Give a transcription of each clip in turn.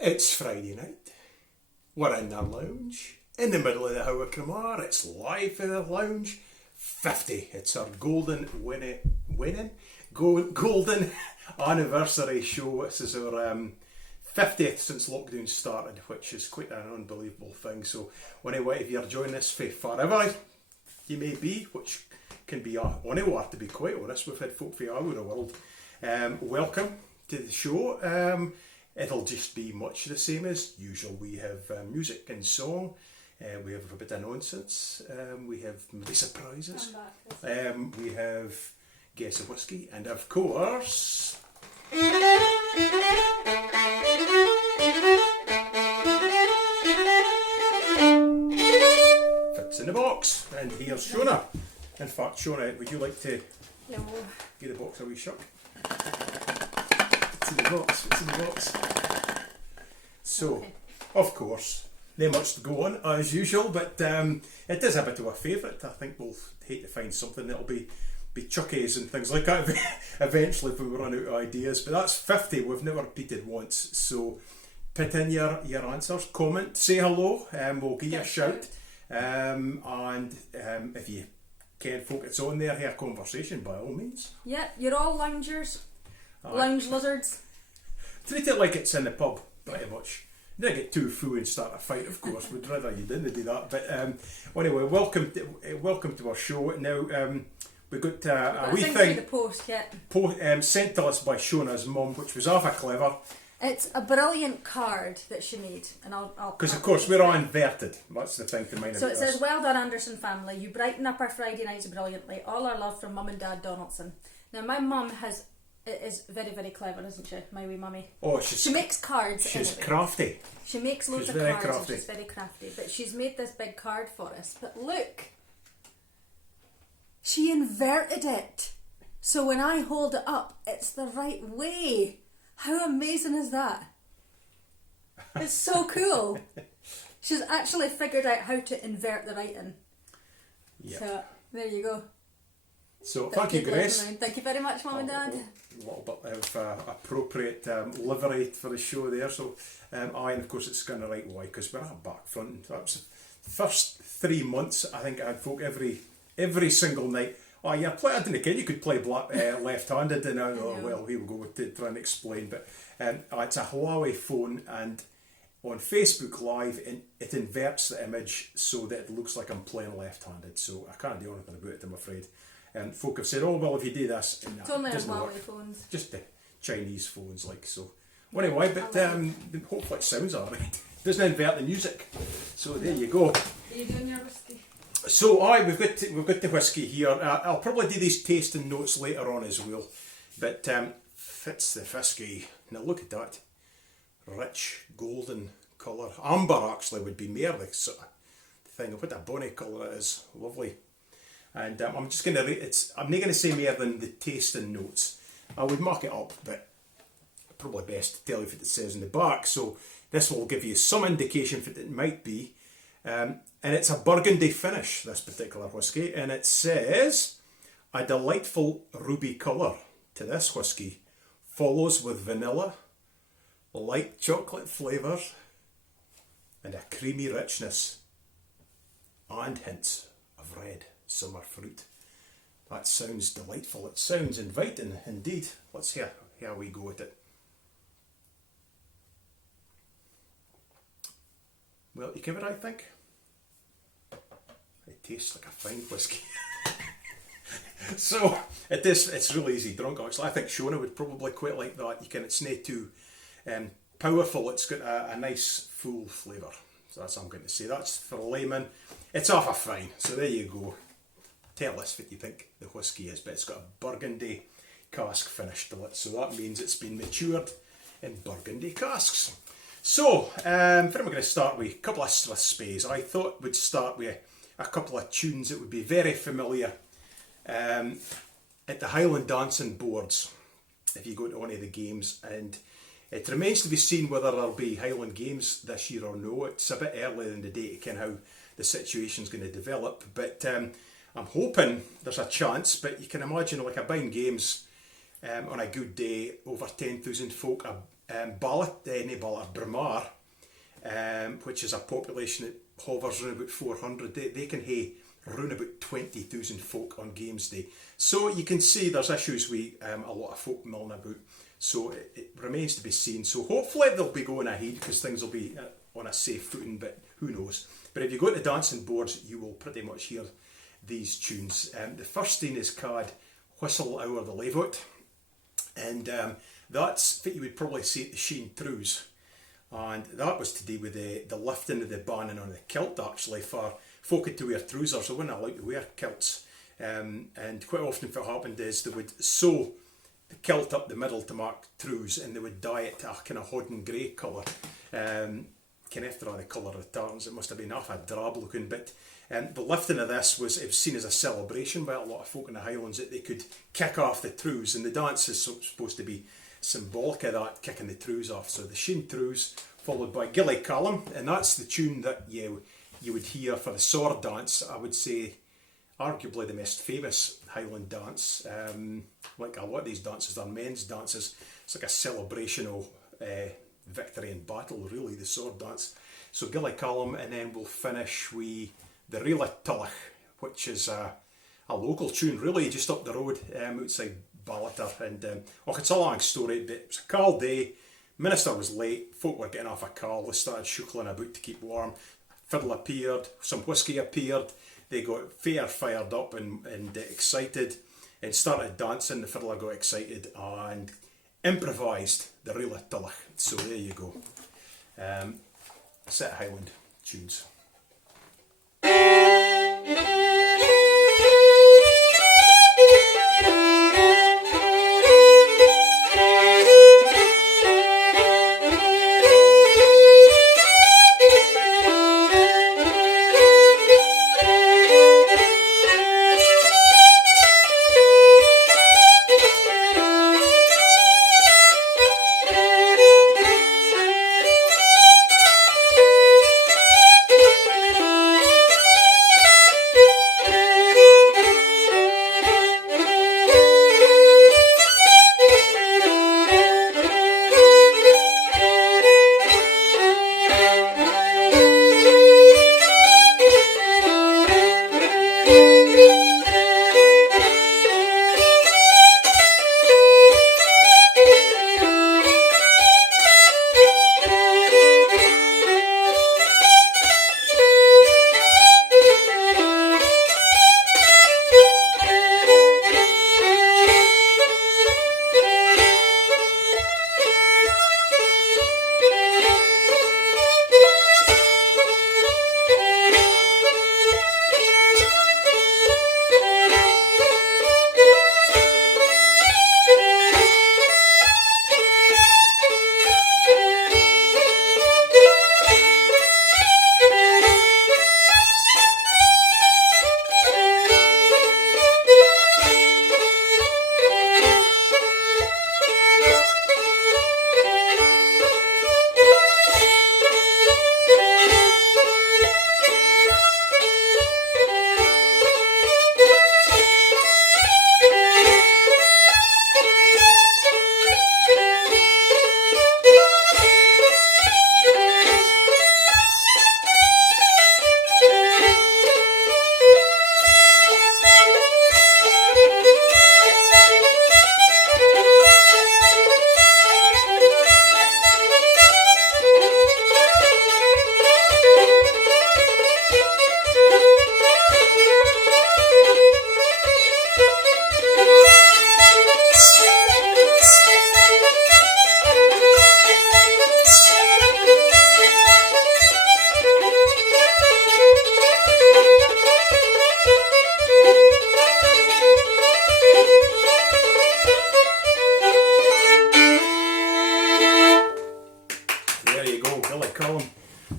It's Friday night. We're in the lounge. In the middle of the Hour Cramar. It's live for the lounge. 50. It's our golden anniversary show. This is our 50th since lockdown started, which is quite an unbelievable thing. So anyway, if you're joining us for forever, you may be, which can be anywhere, to be quite honest. We've had folk from all over the world. Welcome to the show. It'll just be much the same as usual. We have music and song. We have a bit of nonsense. We have maybe surprises. We have Guess of Whiskey. And of course... Fits in the box. And here's Shona. In fact, Shona, would you like to give the box a wee shock? It's in the box. It's in the box. So, okay. Of course, not much to go on as usual, but it is a bit of a favourite. I think we'll hate to find something that'll be chuckies and things like that eventually if we run out of ideas. But that's 50. We've never repeated once. So, put in your answers, comment, say hello, and we'll give you a shout. And if you can focus on there, have a conversation by all means. Yeah, you're all loungers, lounge lizards. Treat it like it's in the pub, pretty much. Don't get too full and start a fight, of course. We'd rather you didn't do that. But anyway, welcome to our show. Now we got a wee thing the post yet. Sent to us by Shona's mum, which was awful clever. It's a brilliant card that she made, and I'll because of course we're all inverted. That's the thing to mind. So it says, "Well done, Anderson family. You brighten up our Friday nights brilliantly. All our love from Mum and Dad Donaldson." Now my mum is very, very clever, isn't she? My wee mummy. Oh, she makes cards. She's anyway. crafty. She makes loads of cards. And she's very crafty. But she's made this big card for us. But look, she inverted it, so when I hold it up, it's the right way. How amazing is that? It's so cool. She's actually figured out how to invert the writing. Yep. So there you go. So thank you, Grace. Thank you very much, Mum and Dad. A little bit of appropriate livery for the show there. So and of course it's going to right why, because we're not back front. That was the first 3 months. I think I had folk every single night. Oh yeah, I didn't care. You could play left-handed, and well, here we go to try and explain. But it's a Huawei phone, and on Facebook Live, it inverts the image so that it looks like I'm playing left-handed. So I can't do anything about it, I'm afraid. And folk have said, "Oh well, if you do this, it's only on Huawei phones, just the Chinese phones, like so." Well, anyway, but hopefully it sounds alright. Doesn't invert the music, so there you go. Are you doing your whiskey? So, we've got the whiskey here. I'll probably do these tasting notes later on as well. But fits the whiskey. Now look at that. Rich, golden colour. Amber actually would be more the sort of thing. What a bonny colour it is. Lovely. And I'm just going to rate it. I'm not going to say more than the tasting notes. I would mark it up, but probably best to tell you what it says in the back. So this will give you some indication of what it might be. And it's a burgundy finish, this particular whiskey, and it says, "A delightful ruby colour to this whiskey follows with vanilla, light chocolate flavour, and a creamy richness, and hints of red summer fruit." That sounds delightful. It sounds inviting, indeed. Let's hear how we go with it. Well, you give it, I think. It tastes like a fine whiskey. So it's really easy drunk actually. I think Shona would probably quite like that. It's not too powerful. It's got a nice full flavour. So that's what I'm going to say. That's for a layman. It's half a fine. So there you go. Tell us what you think the whiskey is, but it's got a burgundy cask finish to it. So that means it's been matured in burgundy casks. So, what am I going to start with? A couple of space. I thought we'd start with a couple of tunes that would be very familiar at the Highland Dancing boards if you go to one of the games, and it remains to be seen whether there'll be Highland Games this year or no. It's a bit early in the day to kind of how the situation's going to develop, but I'm hoping there's a chance. But you can imagine, like, a buying games on a good day, over 10,000 folk, Braemar, which is a population that hovers around about 400. They can hae around about 20,000 folk on Games Day. So you can see there's issues with a lot of folk milling about. So it remains to be seen. So hopefully they'll be going ahead because things will be on a safe footing, but who knows. But if you go to dancing boards, you will pretty much hear these tunes. The first thing is called Whistle Hour the Levoit. And that's what you would probably see at the Sheen Trews. And that was to do with the lifting of the banning on the kilt, actually, for folk to wear trousers. They weren't allowed to wear kilts. And quite often what happened is they would sew the kilt up the middle to mark trews, and they would dye it to a kind of hodden grey colour. Kind of after the colour of the tartans, it must have been half a drab looking, but the lifting of this was seen as a celebration by a lot of folk in the Highlands, that they could kick off the trews, and the dance is supposed to be symbolic of that, kicking the trews off. So the Sheen Trews, followed by Gilly Callum, and that's the tune that you would hear for the sword dance. I would say arguably the most famous Highland dance. Like a lot of these dances, they're men's dances. It's like a celebration of victory in battle, really, the sword dance. So Gilly Callum, and then we'll finish with the Rila Tullach, which is a local tune, really, just up the road outside Ballater. And it's a long story, but it was a cold day. Minister was late, folk were getting off a car, they started shuckling about to keep warm. Fiddle appeared, some whiskey appeared, they got fair fired up and excited and started dancing. The fiddler got excited and improvised the Rila Tullach. So there you go. Set of Highland tunes.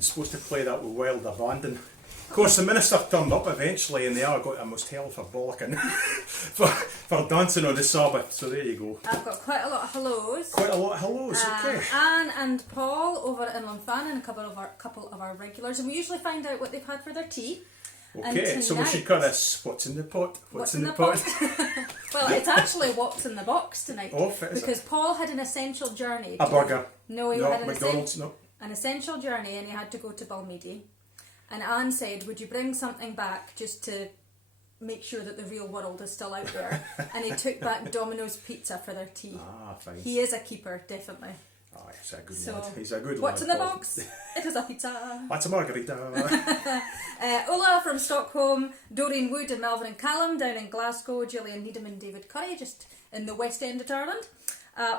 Supposed to play that with wild abandon. Of course, the minister turned up eventually, and they all got a most hell for bollocking for dancing on the Sabbath. So there you go. I've got quite a lot of hellos. Quite a lot of hellos. Okay. Anne and Paul over at Inlandfan, and a couple of our regulars, and we usually find out what they've had for their tea. Okay, so we should call this "What's in the Pot." What's in the pot? Well, it's actually what's in the box tonight. Oh, because Paul had an essential journey. A burger. No, he No, had McDonald's, no. an essential journey and he had to go to Balmeedy. And Anne said, would you bring something back just to make sure that the real world is still out there? And he took back Domino's pizza for their tea. Ah, fine. He is a keeper, definitely. Ah, he's a good lad. He's a good what's lad. in the box? It is a pizza. That's a margarita. Ulla from Stockholm, Doreen Wood and Melvin and Callum down in Glasgow, Gillian Needham and David Curry just in the West End of Ireland.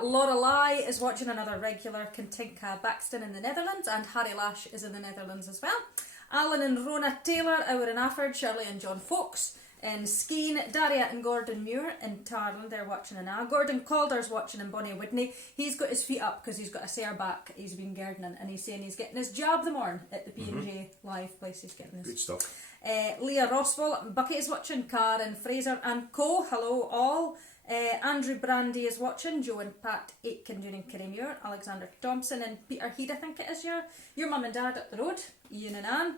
Laura Lai is watching, another regular. Katinka Baxton in the Netherlands, and Harry Lash is in the Netherlands as well. Alan and Rona Taylor out in Afford, Shirley and John Fox in Skene, Daria and Gordon Muir in Tarland, they're watching in A. Gordon Calder's watching in Bonnie Whitney. He's got his feet up because he's got a sore back, he's been gardening, and he's saying he's getting his job the morn at the P&J live place. He's getting his Good stuff. Leah Rosswell, Bucket is watching, Karen Fraser and Co. Hello all. Andrew Brandy is watching, Joe and Pat Aitken doing in Kirriemuir, Alexander Thompson and Peter Heed, I think it is your mum and dad up the road, Ian and Anne.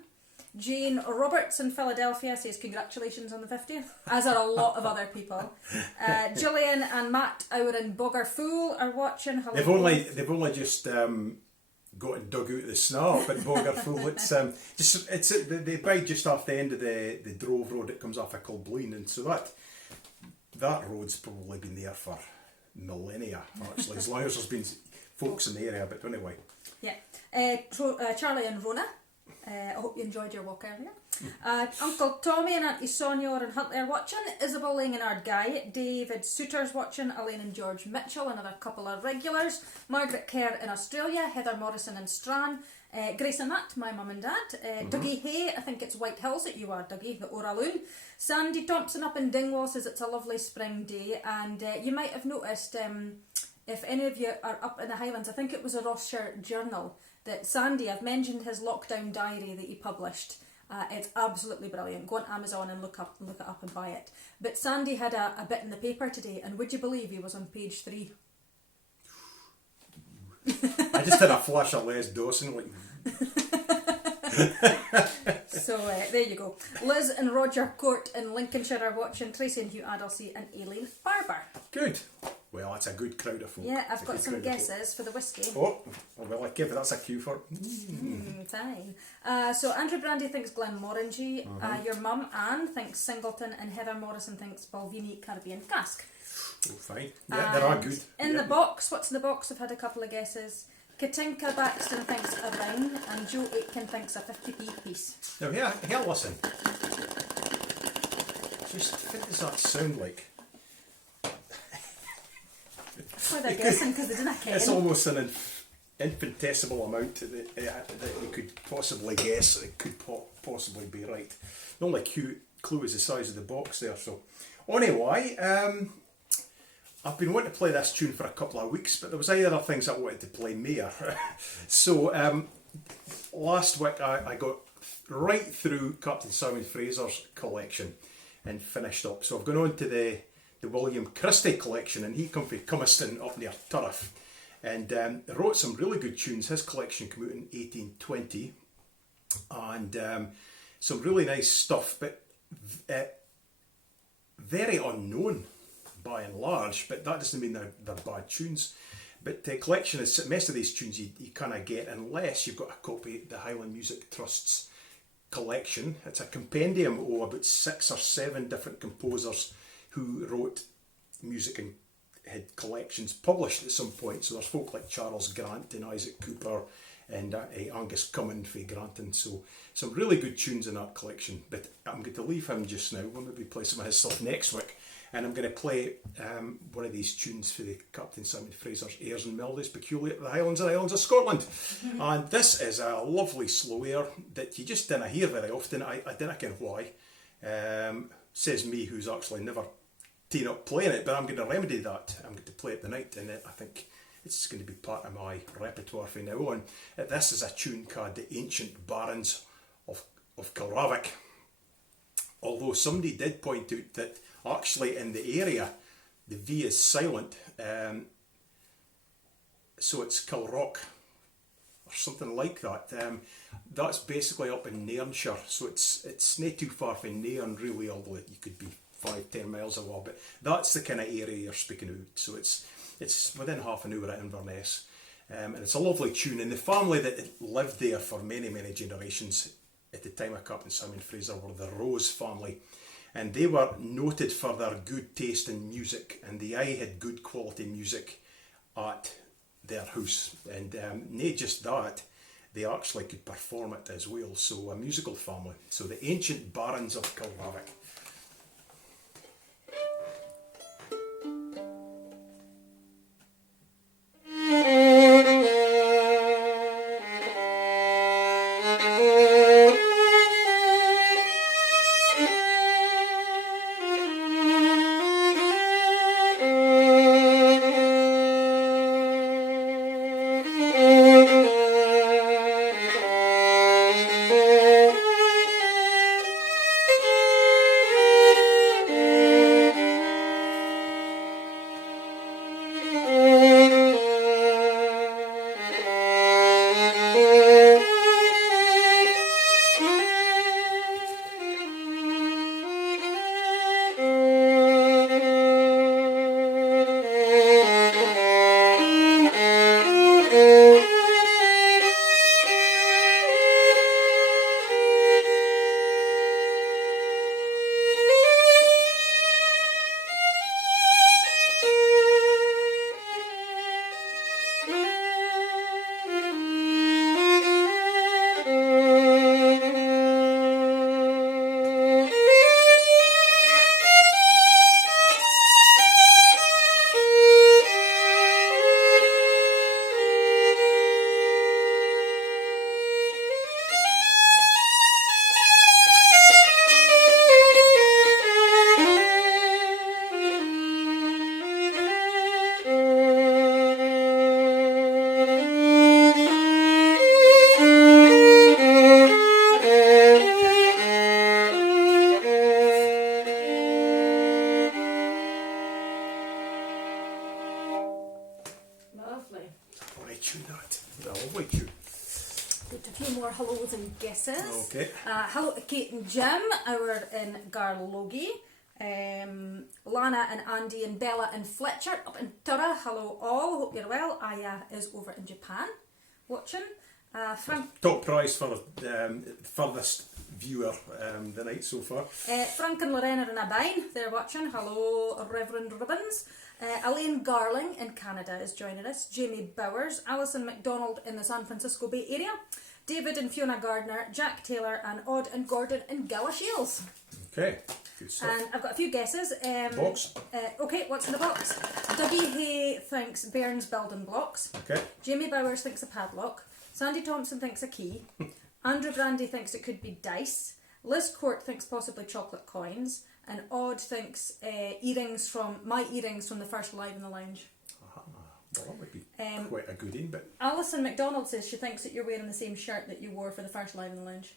Jane Roberts in Philadelphia says congratulations on the 50th, as are a lot of other people. Gillian and Matt out in Boggerfool are watching. Hello. They've only just got and dug out the snow up at Boggerfool. It's they bide just off the end of the Drove Road that comes off of Kilbleen, and so that road's probably been there for millennia, actually, as long as there's been folks in the area. But anyway, yeah. Charlie and Rona. I hope you enjoyed your walk earlier. Uncle Tommy and Auntie Sonia are in Huntley are watching. Isabel Langenard Guy, David Souter's watching. Elaine and George Mitchell, another couple of regulars. Margaret Kerr in Australia. Heather Morrison in Strachan. Grace and Matt, my mum and dad. Dougie Hay, I think it's White Hills that you are, Dougie, the Oraloon. Sandy Thompson up in Dingwall says it's a lovely spring day, and you might have noticed, if any of you are up in the Highlands, I think it was a Rossshire Journal, that Sandy, I've mentioned his lockdown diary that he published. It's absolutely brilliant. Go on Amazon and look it up and buy it. But Sandy had a bit in the paper today, and would you believe he was on page 3? I just had a flash of Les Dawson. So there you go. Liz and Roger Court in Lincolnshire are watching. Tracy and Hugh Adelsey and Aileen Barber. Good. Well, that's a good crowd of folk. Yeah, I've got some guesses for the whiskey. Oh, well, I give it. That's a cue for. Fine. So Andrew Brandy thinks Glenmorangie. Your mum Anne thinks Singleton, and Heather Morrison thinks Balvenie Caribbean Cask. Oh, fine. Yeah, they are good. In the box, what's in the box? I've had a couple of guesses. Katinka Baxton thinks a Rhine, and Joe Aitken thinks a 50p piece. Now, here, listen. Just, what does that sound like? Well, they're guessing because they didn't ken. It's almost an infinitesimal amount that you could possibly guess. It could possibly be right. The only clue is the size of the box there. So, anyway, I've been wanting to play this tune for a couple of weeks, but there was other things I wanted to play more. So, last week I got right through Captain Simon Fraser's collection and finished up. So I've gone on to the William Christie collection, and he come from Cumiston up near Turriff, and wrote some really good tunes. His collection came out in 1820, and some really nice stuff, but very unknown by and large, but that doesn't mean they're bad tunes. But the collection is, most of these tunes you kind of get unless you've got a copy of the Highland Music Trust's collection. It's a compendium of about 6 or 7 different composers who wrote music and had collections published at some point. So there's folk like Charles Grant and Isaac Cooper and Angus Cummin for Granton. So some really good tunes in that collection. But I'm going to leave him just now. We'll maybe play some of his stuff next week. And I'm going to play one of these tunes for the Captain Simon Fraser's Airs and Melodies Peculiar to the Highlands and Islands of Scotland. And this is a lovely slow air that you just didn't hear very often. I didn't know why. Says me, who's actually never teeing up playing it, but I'm going to remedy that. I'm going to play it tonight, and I think it's going to be part of my repertoire from now on. This is a tune called The Ancient Barons of Kilravik. Although somebody did point out that actually in the area the V is silent, so it's Kilrock or something like that. That's basically up in Nairnshire, so it's not too far from Nairn really, although you could be 5-10 miles away, but that's the kind of area you're speaking out. So it's within half an hour at Inverness. And it's a lovely tune. And the family that lived there for many, many generations at the time of Captain Simon Fraser were the Rose family. And they were noted for their good taste in music. And the eye had good quality music at their house. And not just that, they actually could perform it as well. So a musical family. So the ancient barons of Kilmarnock. Hellos and guesses. Okay. Hello to Kate and Jim, our in Garlogie. Lana and Andy and Bella and Fletcher up in Tura. Hello all, hope you're well. Aya is over in Japan watching. Top prize for furthest viewer the night so far. Frank and Lorena in Abine, they're watching. Hello, Reverend Ribbons. Elaine Garling in Canada is joining us. Jamie Bowers, Alison McDonald in the San Francisco Bay Area. David and Fiona Gardner, Jack Taylor and Odd and Gordon in Galashiels. Okay, good stuff. And I've got a few guesses. Box. Okay, what's in the box? Dougie Hay thinks Bairns building blocks. Okay. Jamie Bowers thinks a padlock. Sandy Thompson thinks a key. Andrew Brandy thinks it could be dice. Liz Court thinks possibly chocolate coins. And Odd thinks earrings from the first Live in the Lounge. Well, that would be quite a goodie, but... Alison McDonald says she thinks that you're wearing the same shirt that you wore for the first Live in the Lounge.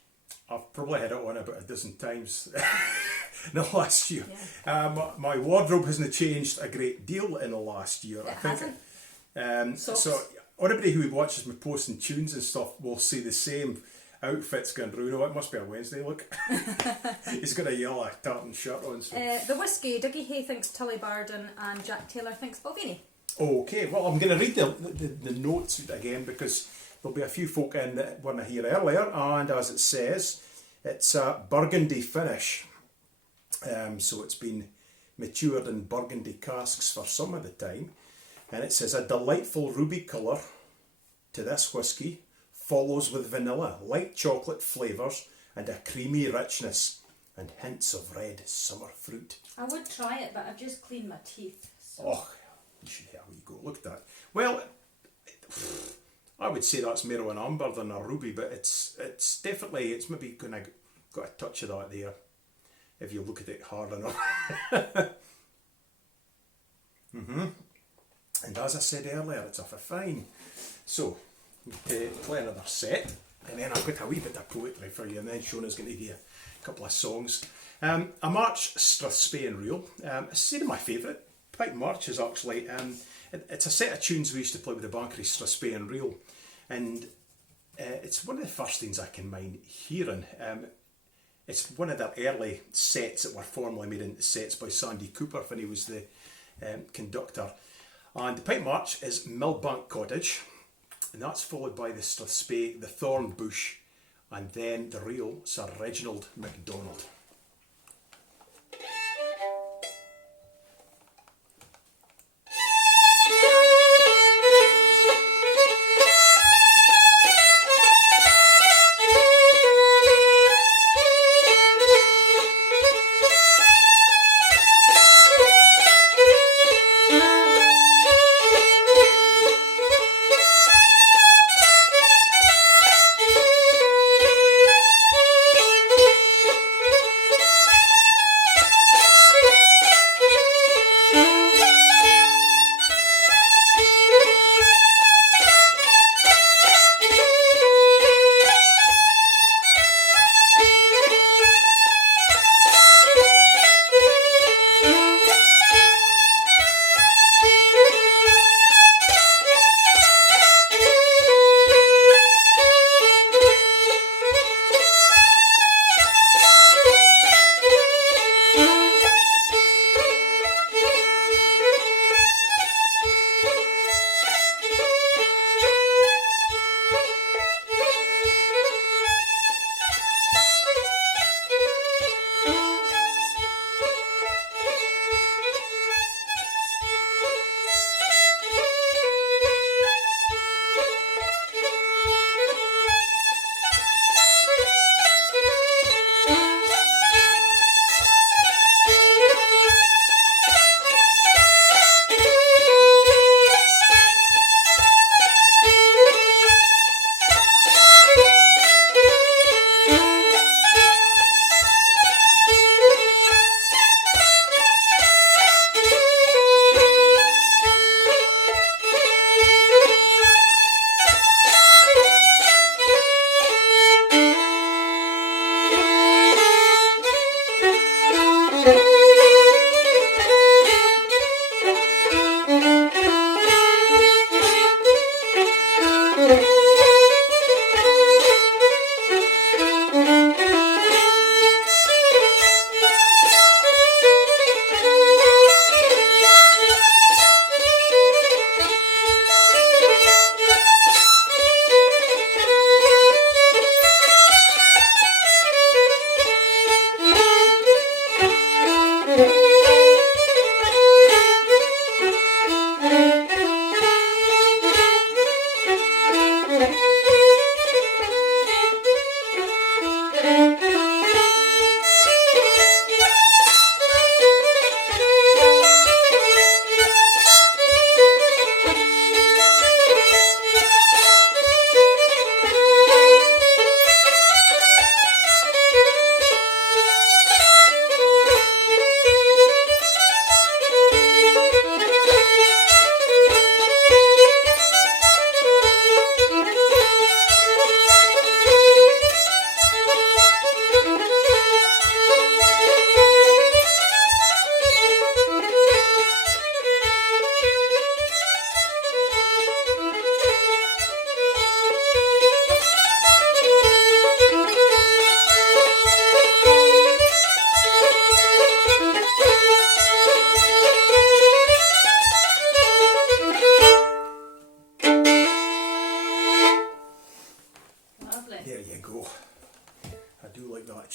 I've probably had it on about a dozen times in the last year. Yeah. My wardrobe hasn't changed a great deal in the last year. It hasn't? So anybody who watches me posting tunes and stuff will see the same outfits going through. No, it must be a Wednesday look. He's got a yellow tartan shirt on. So. The whiskey, Dougie Hay thinks Tully Barden and Jack Taylor thinks Balvenie. Okay, well, I'm going to read the notes again because there'll be a few folk in that weren't here earlier, and as it says, it's a burgundy finish. So it's been matured in burgundy casks for some of the time, and it says a delightful ruby colour to this whisky follows with vanilla, light chocolate flavours, and a creamy richness, and hints of red summer fruit. I would try it, but I've just cleaned my teeth. So. Oh, you should have a wee go. Look at that. Well, I would say that's more of an amber than a ruby, but it's definitely, it's maybe got a touch of that there, if you look at it hard enough. And as I said earlier, it's a fine. So, play another set, and then I've got a wee bit of poetry for you, and then Shona's going to give you a couple of songs. A March Strathspey Reel. It's one of my favourite. Pipe March is actually, it's a set of tunes we used to play with the Bankery Strathspey Reel, and it's one of the first things I can mind hearing. It's one of the early sets that were formally made into sets by Sandy Cooper when he was the conductor. And the Pipe March is Millbank Cottage, And that's followed by the Strathspey, the Thorn Bush, and then the real Sir Reginald MacDonald.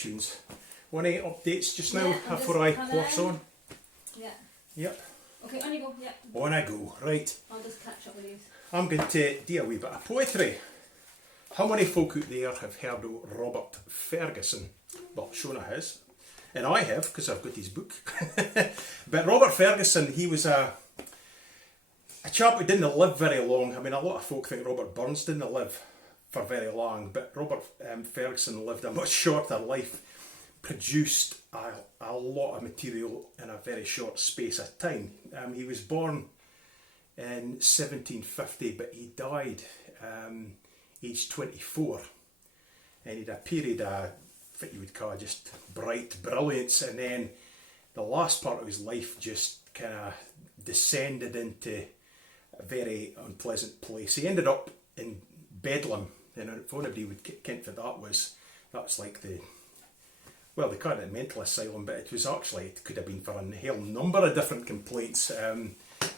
tunes. Want any updates just now before I plus on? Yeah. Yep. Okay, on you go, yeah. On I go, right. I'll just catch up with you. I'm going to do a wee bit of poetry. How many folk out there have heard of Robert Ferguson? Well, Shona has. And I have, because I've got his book. But Robert Ferguson, he was a chap who didn't live very long. I mean, a lot of folk think Robert Burns didn't live for very long, but Robert Ferguson lived a much shorter life, produced a lot of material in a very short space of time. He was born in 1750, but he died aged 24, and he had a period of what you would call just bright brilliance, and then the last part of his life just kind of descended into a very unpleasant place. He ended up in Bedlam, and if anybody would ken what that was like they call it a mental asylum, but it was actually, it could have been for a whole number of different complaints.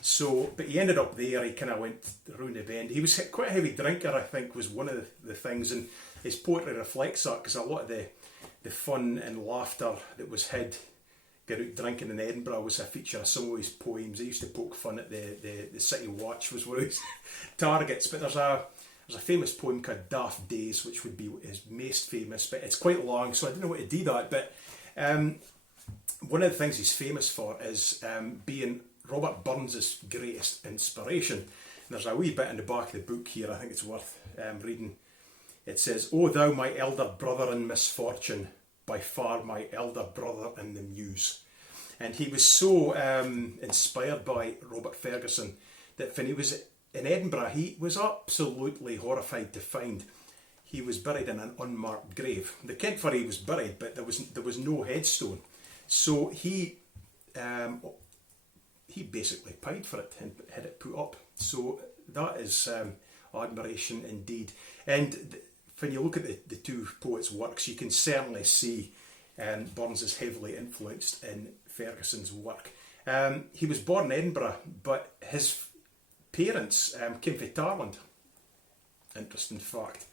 So, but he ended up there. He kind of went round the bend. He was quite a heavy drinker, I think, was one of the things, and his poetry reflects that, because a lot of the fun and laughter that was had get out drinking in Edinburgh was a feature of some of his poems. He used to poke fun at the City Watch was one of his targets. But there's a famous poem called Daft Days, which would be his most famous, but it's quite long, so I don't know what to do that. But one of the things he's famous for is being Robert Burns' greatest inspiration. And there's a wee bit in the back of the book here, I think it's worth reading. It says, "O thou my elder brother in misfortune, by far my elder brother in the muse." And he was so inspired by Robert Ferguson that when he was in Edinburgh, he was absolutely horrified to find he was buried in an unmarked grave. They kent where he was buried, but there was no headstone. So he basically paid for it and had it put up. So that is admiration indeed. And when you look at the two poets' works, you can certainly see Burns is heavily influenced in Ferguson's work. He was born in Edinburgh, but his parents came from Tarland. Interesting fact.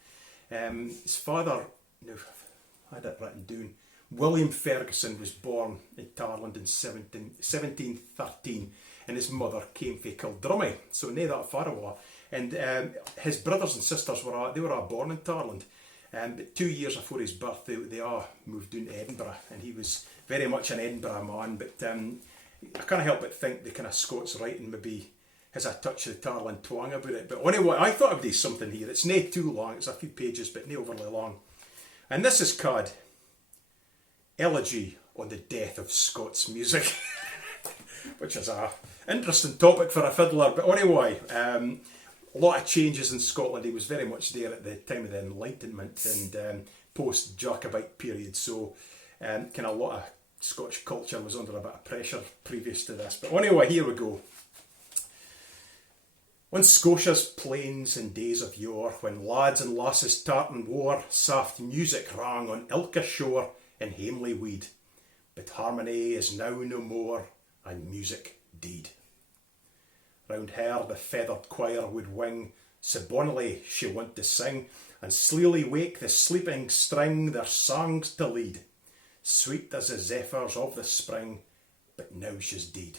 His father, now I had it written down, William Ferguson, was born in Tarland in 1713, and his mother came from Kildrummy, so near that far away. And his brothers and sisters were all born in Tarland. But 2 years before his birth, they all moved down to Edinburgh, and he was very much an Edinburgh man. But I can't help but think the kind of Scots writing maybe has a touch of the Tarland twang about it. But anyway, I thought I'd do something here. It's not too long, it's a few pages, but not overly long. And this is called Elegy on the Death of Scots Music, which is a interesting topic for a fiddler. But anyway, a lot of changes in Scotland. He was very much there at the time of the Enlightenment and post-Jacobite period, so kind of a lot of Scottish culture was under a bit of pressure previous to this. But anyway, here we go. On Scotia's plains in days of yore, when lads and lasses tartan wore, soft music rang on ilka shore in hamely weed. But harmony is now no more, and music deed. Round her the feathered choir would wing, sae bonnily she wont to sing, and sleely wake the sleeping string their songs to lead. Sweet as the zephyrs of the spring, but now she's deed.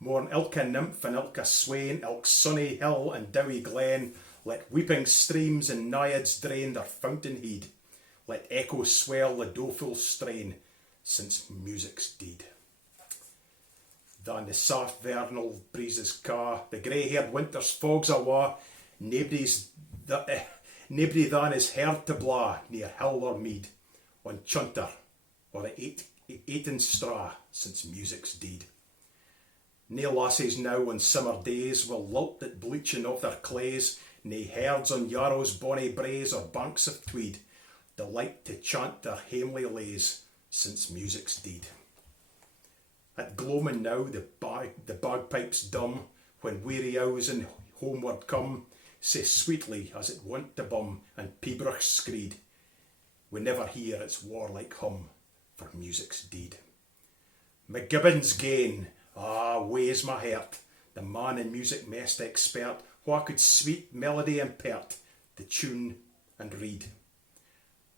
Mourn ilka nymph and ilka swain, ilk sunny hill and dowie glen, let weeping streams and naiads drain their fountain heed. Let echo swell the doleful strain, since music's deed. Than the soft vernal breezes ca, the grey-haired winter's fogs awa, naebody than is heard to blaw near hill or mead, on chunter or the eaten straw, since music's deed. Nae lassies now on summer days will lilt at bleaching of their clays, nae herds on Yarrow's bonny braes or banks of Tweed, delight to chant their hamely lays, since music's deed. At gloaming now the bagpipes dumb, when weary owls and homeward come, sae sweetly as it wont to bum, and pibroch screed, we never hear its warlike hum, for music's deed. McGibbon's gain, ah, ways my heart, the man in music most expert, wha could sweet melody impart, to tune and read.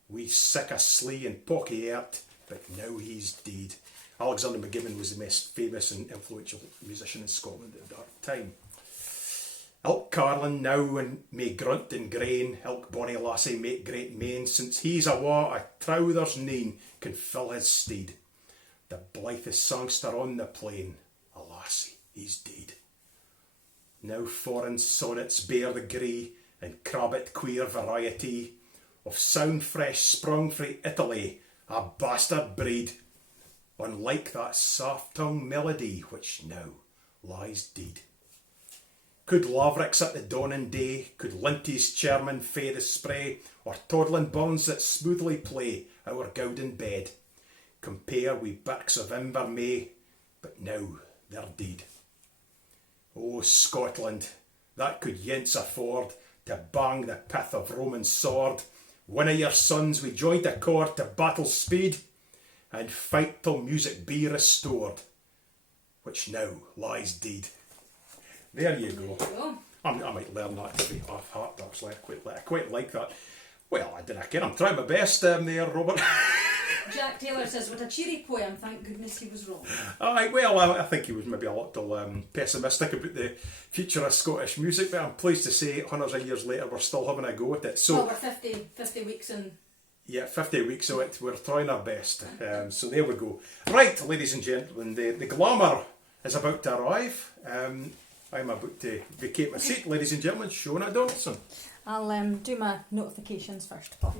We sick a slee and pocky art, but now he's deed. Alexander MacGibbon was the most famous and influential musician in Scotland at that time. Ilk carlin now and may grunt and grain, ilk bonny lassie make great main, since he's awa a trow there's nane can fill his steed. The blithest songster on the plain, alas, he's deed. Now foreign sonnets bear the gree, and crabbit queer variety, of sound fresh sprung frae Italy, a bastard breed, unlike that soft-tongued melody which now lies deed. Could lavricks at the dawning day, could linties chairmen fae the spray, or toddling burns that smoothly play our gowden bed, compare wi' birks of Invermay, but now they're deed. O Scotland, that could yence afford to bang the pith of Roman sword, one of your sons wi' joint accord to battle speed, and fight till music be restored, which now lies dead. There you go. There you go. I might learn that to be off heart, actually. I quite like that. Well, I don't care. I'm trying my best there, Robert. Jack Taylor says, what a cheery poem, thank goodness he was wrong. Aye, well, I think he was maybe a little pessimistic about the future of Scottish music, but I'm pleased to say hundreds of years later we're still having a go at it. So, Well, we're 50 weeks in. yeah, 50 weeks of it, we're trying our best. So there we go. Right, ladies and gentlemen, the glamour is about to arrive. I'm about to vacate my seat, ladies and gentlemen. Shona Donaldson. I'll do my notifications first, Paul.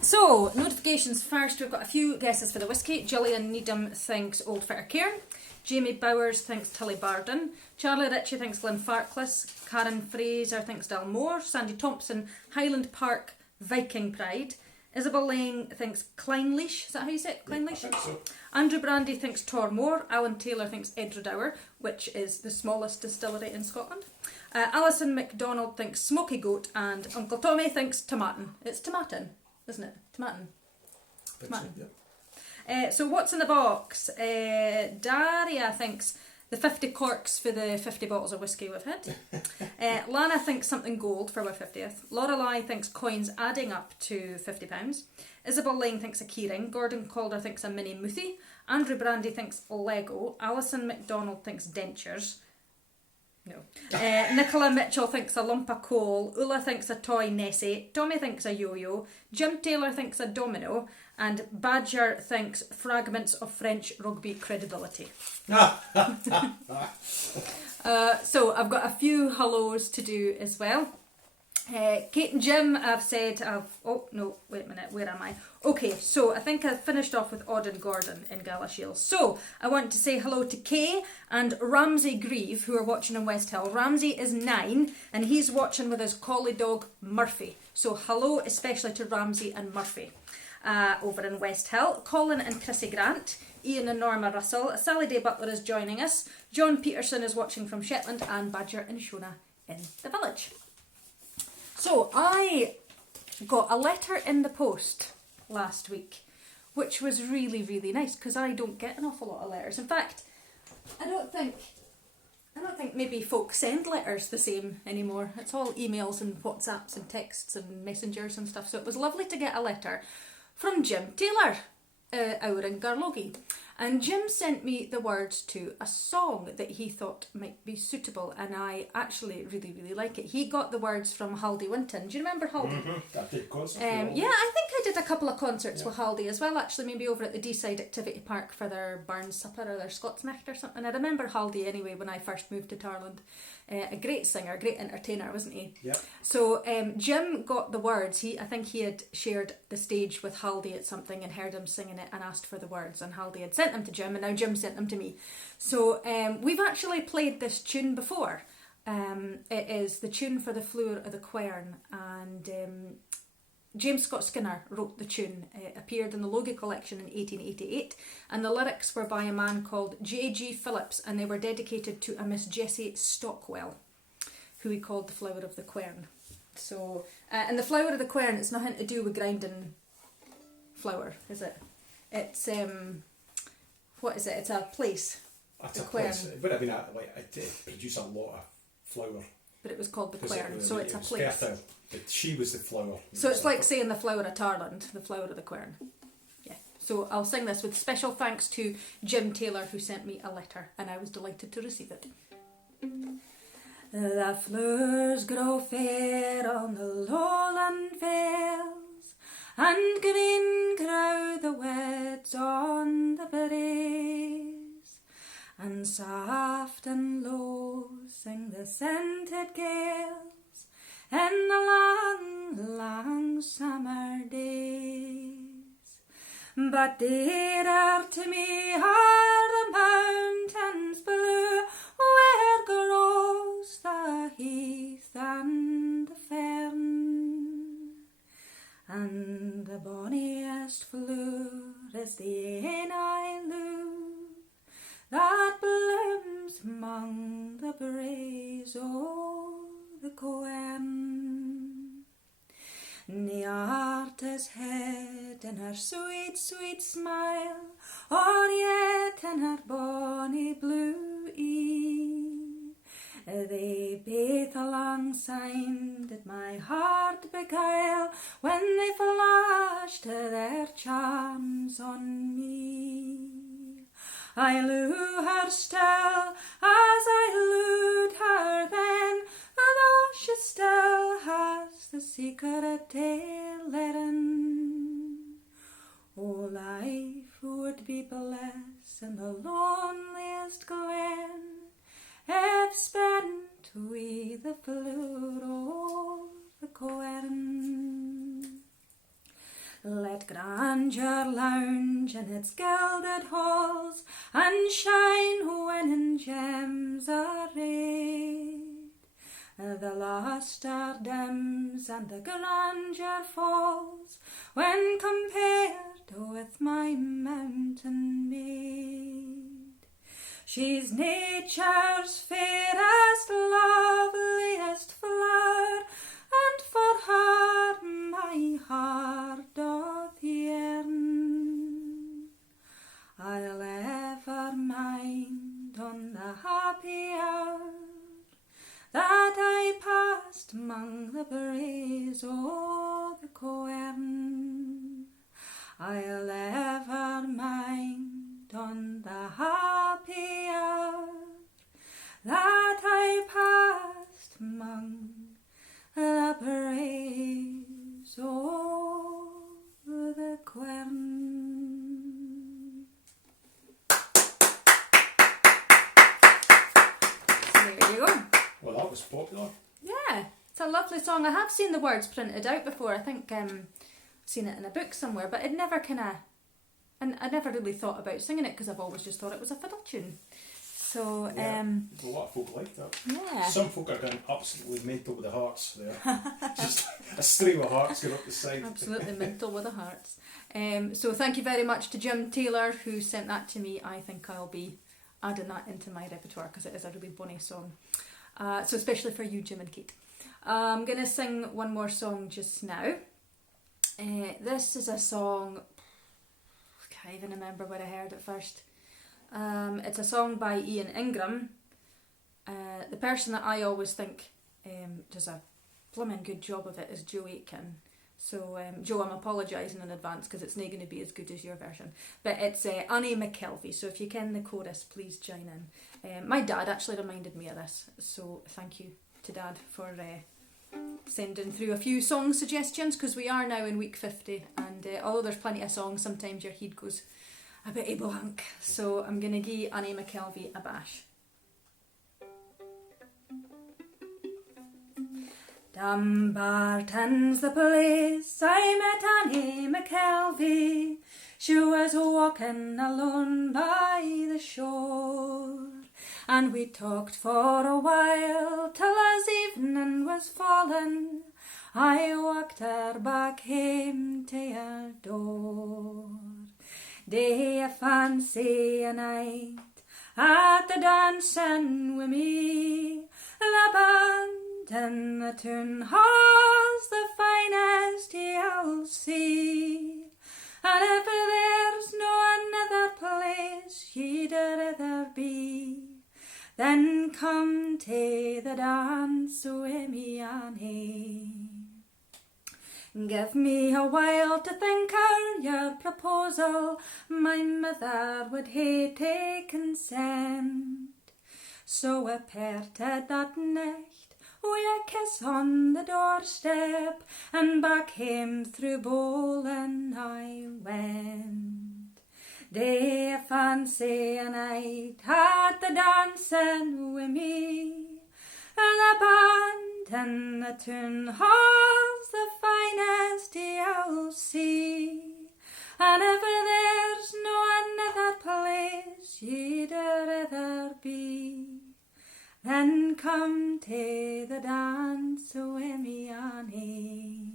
So, notifications first. We've got a few guesses for the whisky. Gillian Needham thinks Old Fitter Cairn. Jamie Bowers thinks Tully Barden. Charlie Ritchie thinks Glenfarclas. Karen Fraser thinks Dalmore. Sandy Thompson, Highland Park, Viking Pride. Isabel Lane thinks Kleinleash. Is that how you say it? Kleinleash? I think so. Andrew Brandy thinks Tormore. Alan Taylor thinks Edrodour, which is the smallest distillery in Scotland. Alison MacDonald thinks Smoky Goat, and Uncle Tommy thinks Tomatin. It's Tomatin, isn't it? Tomatin. Tomatin. So what's in the box? Daria thinks the 50 corks for the 50 bottles of whiskey we've had. Lana thinks something gold for our 50th. Lorelei thinks coins adding up to £50. Isabel Lane thinks a keyring. Gordon Calder thinks a mini Muthi. Andrew Brandy thinks Lego. Alison MacDonald thinks dentures. No. Nicola Mitchell thinks a lump of coal. Ula thinks a toy Nessie. Tommy thinks a yo-yo. Jim Taylor thinks a domino. And Badger thinks fragments of French rugby credibility. So I've got a few hellos to do as well. Kate and Jim, I've said, oh no, wait a minute, where am I? Okay, so I think I've finished off with Odd and Gordon in Galashiel. So I want to say hello to Kay and Ramsey Grieve, who are watching in West Hill. Ramsey is 9 and he's watching with his collie dog Murphy. So hello especially to Ramsey and Murphy over in West Hill. Colin and Chrissy Grant, Ian and Norma Russell, Sally Day Butler is joining us, John Peterson is watching from Shetland, and Badger and Shona in the village. So I got a letter in the post last week, which was really, really nice because I don't get an awful lot of letters. In fact, I don't think maybe folks send letters the same anymore. It's all emails and WhatsApps and texts and messengers and stuff. So it was lovely to get a letter from Jim Taylor, out in Garlogie. And Jim sent me the words to a song that he thought might be suitable, and I actually really, really like it. He got the words from Haldy Winton. Do you remember Haldy? Mm-hmm. I did concerts. Yeah, I think I did a couple of concerts with Haldy as well, actually, maybe over at the Deeside Activity Park for their Barns Supper or their Scotsnacht or something. I remember Haldy anyway when I first moved to Tarland. A great singer, great entertainer, wasn't he? Yeah. So Jim got the words. I think he had shared the stage with Haldy at something and heard him singing it and asked for the words, and Haldy had sent them to Jim, and now Jim sent them to me. So we've actually played this tune before. It is the tune for the Flower of the Quern, and James Scott Skinner wrote the tune. It appeared in the Logie collection in 1888, and the lyrics were by a man called J.G. Phillips, and they were dedicated to a Miss Jessie Stockwell, who he called the Flower of the Quern. So, and the Flower of the Quern, it's nothing to do with grinding flour, is it? It's what is it? It's a place. That's the a place. Quern. It would have been it produced a lot of flour. But it was called the 'Cause Quern, so it's a was place. fertile, but she was the flower. So it's like saying the Flower of Tarland, the Flower of the Quern. Yeah. So I'll sing this with special thanks to Jim Taylor, who sent me a letter, and I was delighted to receive it. The flowers grow fair on the lowland vales, and green grow the weeds on the braes, and soft and low sing the scented gales in the long, long summer days. But dearer to me are the mountains blue, where grows the heath and the fern, and the bonniest flower is the ane I love, that blooms among the braes o' the Quern. The art is hid in her sweet, sweet smile, or yet in her bonny blue They baith alongside did my heart beguile when they flashed their charms on me. I loo her still as I looed her then, though she still has the secret tale therein. Oh, life would be bliss in the loneliest glen, if spent wi' the flower o' the quern. Let grandeur lounge in its gilded halls, and shine when in gems arrayed. The lustre dims and the grandeur falls, when compared with my mountain maid. She's nature's fairest, loveliest flower, and for her my heart doth yearn. I'll ever mind on the happy hour that I passed 'mong the braes o' the quern. I'll ever mind on the happy hour that I passed 'mong the braes o' the quern. So there you go. Well, that was popular. Yeah, it's a lovely song. I have seen the words printed out before. I think seen it in a book somewhere, but I'd never and I never really thought about singing it because I've always just thought it was a fiddle tune. So yeah, a lot of folk like that. yeah, Some folk are going absolutely mental with the hearts there. Just a stream of hearts going up the side. absolutely mental with the hearts. So thank you very much to Jim Taylor who sent that to me. I think I'll be adding that into my repertoire because it is a really bonny song. So especially for you, Jim and Kate. I'm going to sing one more song just now. This is a song, I can't even remember where I heard it first. It's a song by Ian Ingram. The person that I always think does a blooming good job of it is Joe Aitken. So Joe, I'm apologising in advance because it's not going to be as good as your version. But it's Annie McKelvey, so if you ken the chorus, please join in. My dad actually reminded me of this, so thank you to Dad for sending through a few song suggestions, because we are now in week 50, and although there's plenty of songs, sometimes your head goes a bit blank. So I'm going to give Annie McKelvey a bash. Dumbarton's the place I met Annie McKelvey. She was walking alone by the shore, and we talked for a while till as evening was falling. I walked her back home to her door. Day I fancy a night at the dancing with me. The band and the tune hall's the finest you'll see. And if there's no another place you'd rather be, then come to the dance with me, Annie. Give me a while to think o'er your proposal. My mother would hae to consent. So I parted that night with a kiss on the doorstep, and back home through bowling I went. Day I fancy a night at the dancing with me. The band and the tune hall's the finest you'll see. And if there's no another place you'd rather be, then come to the dance with me, Annie.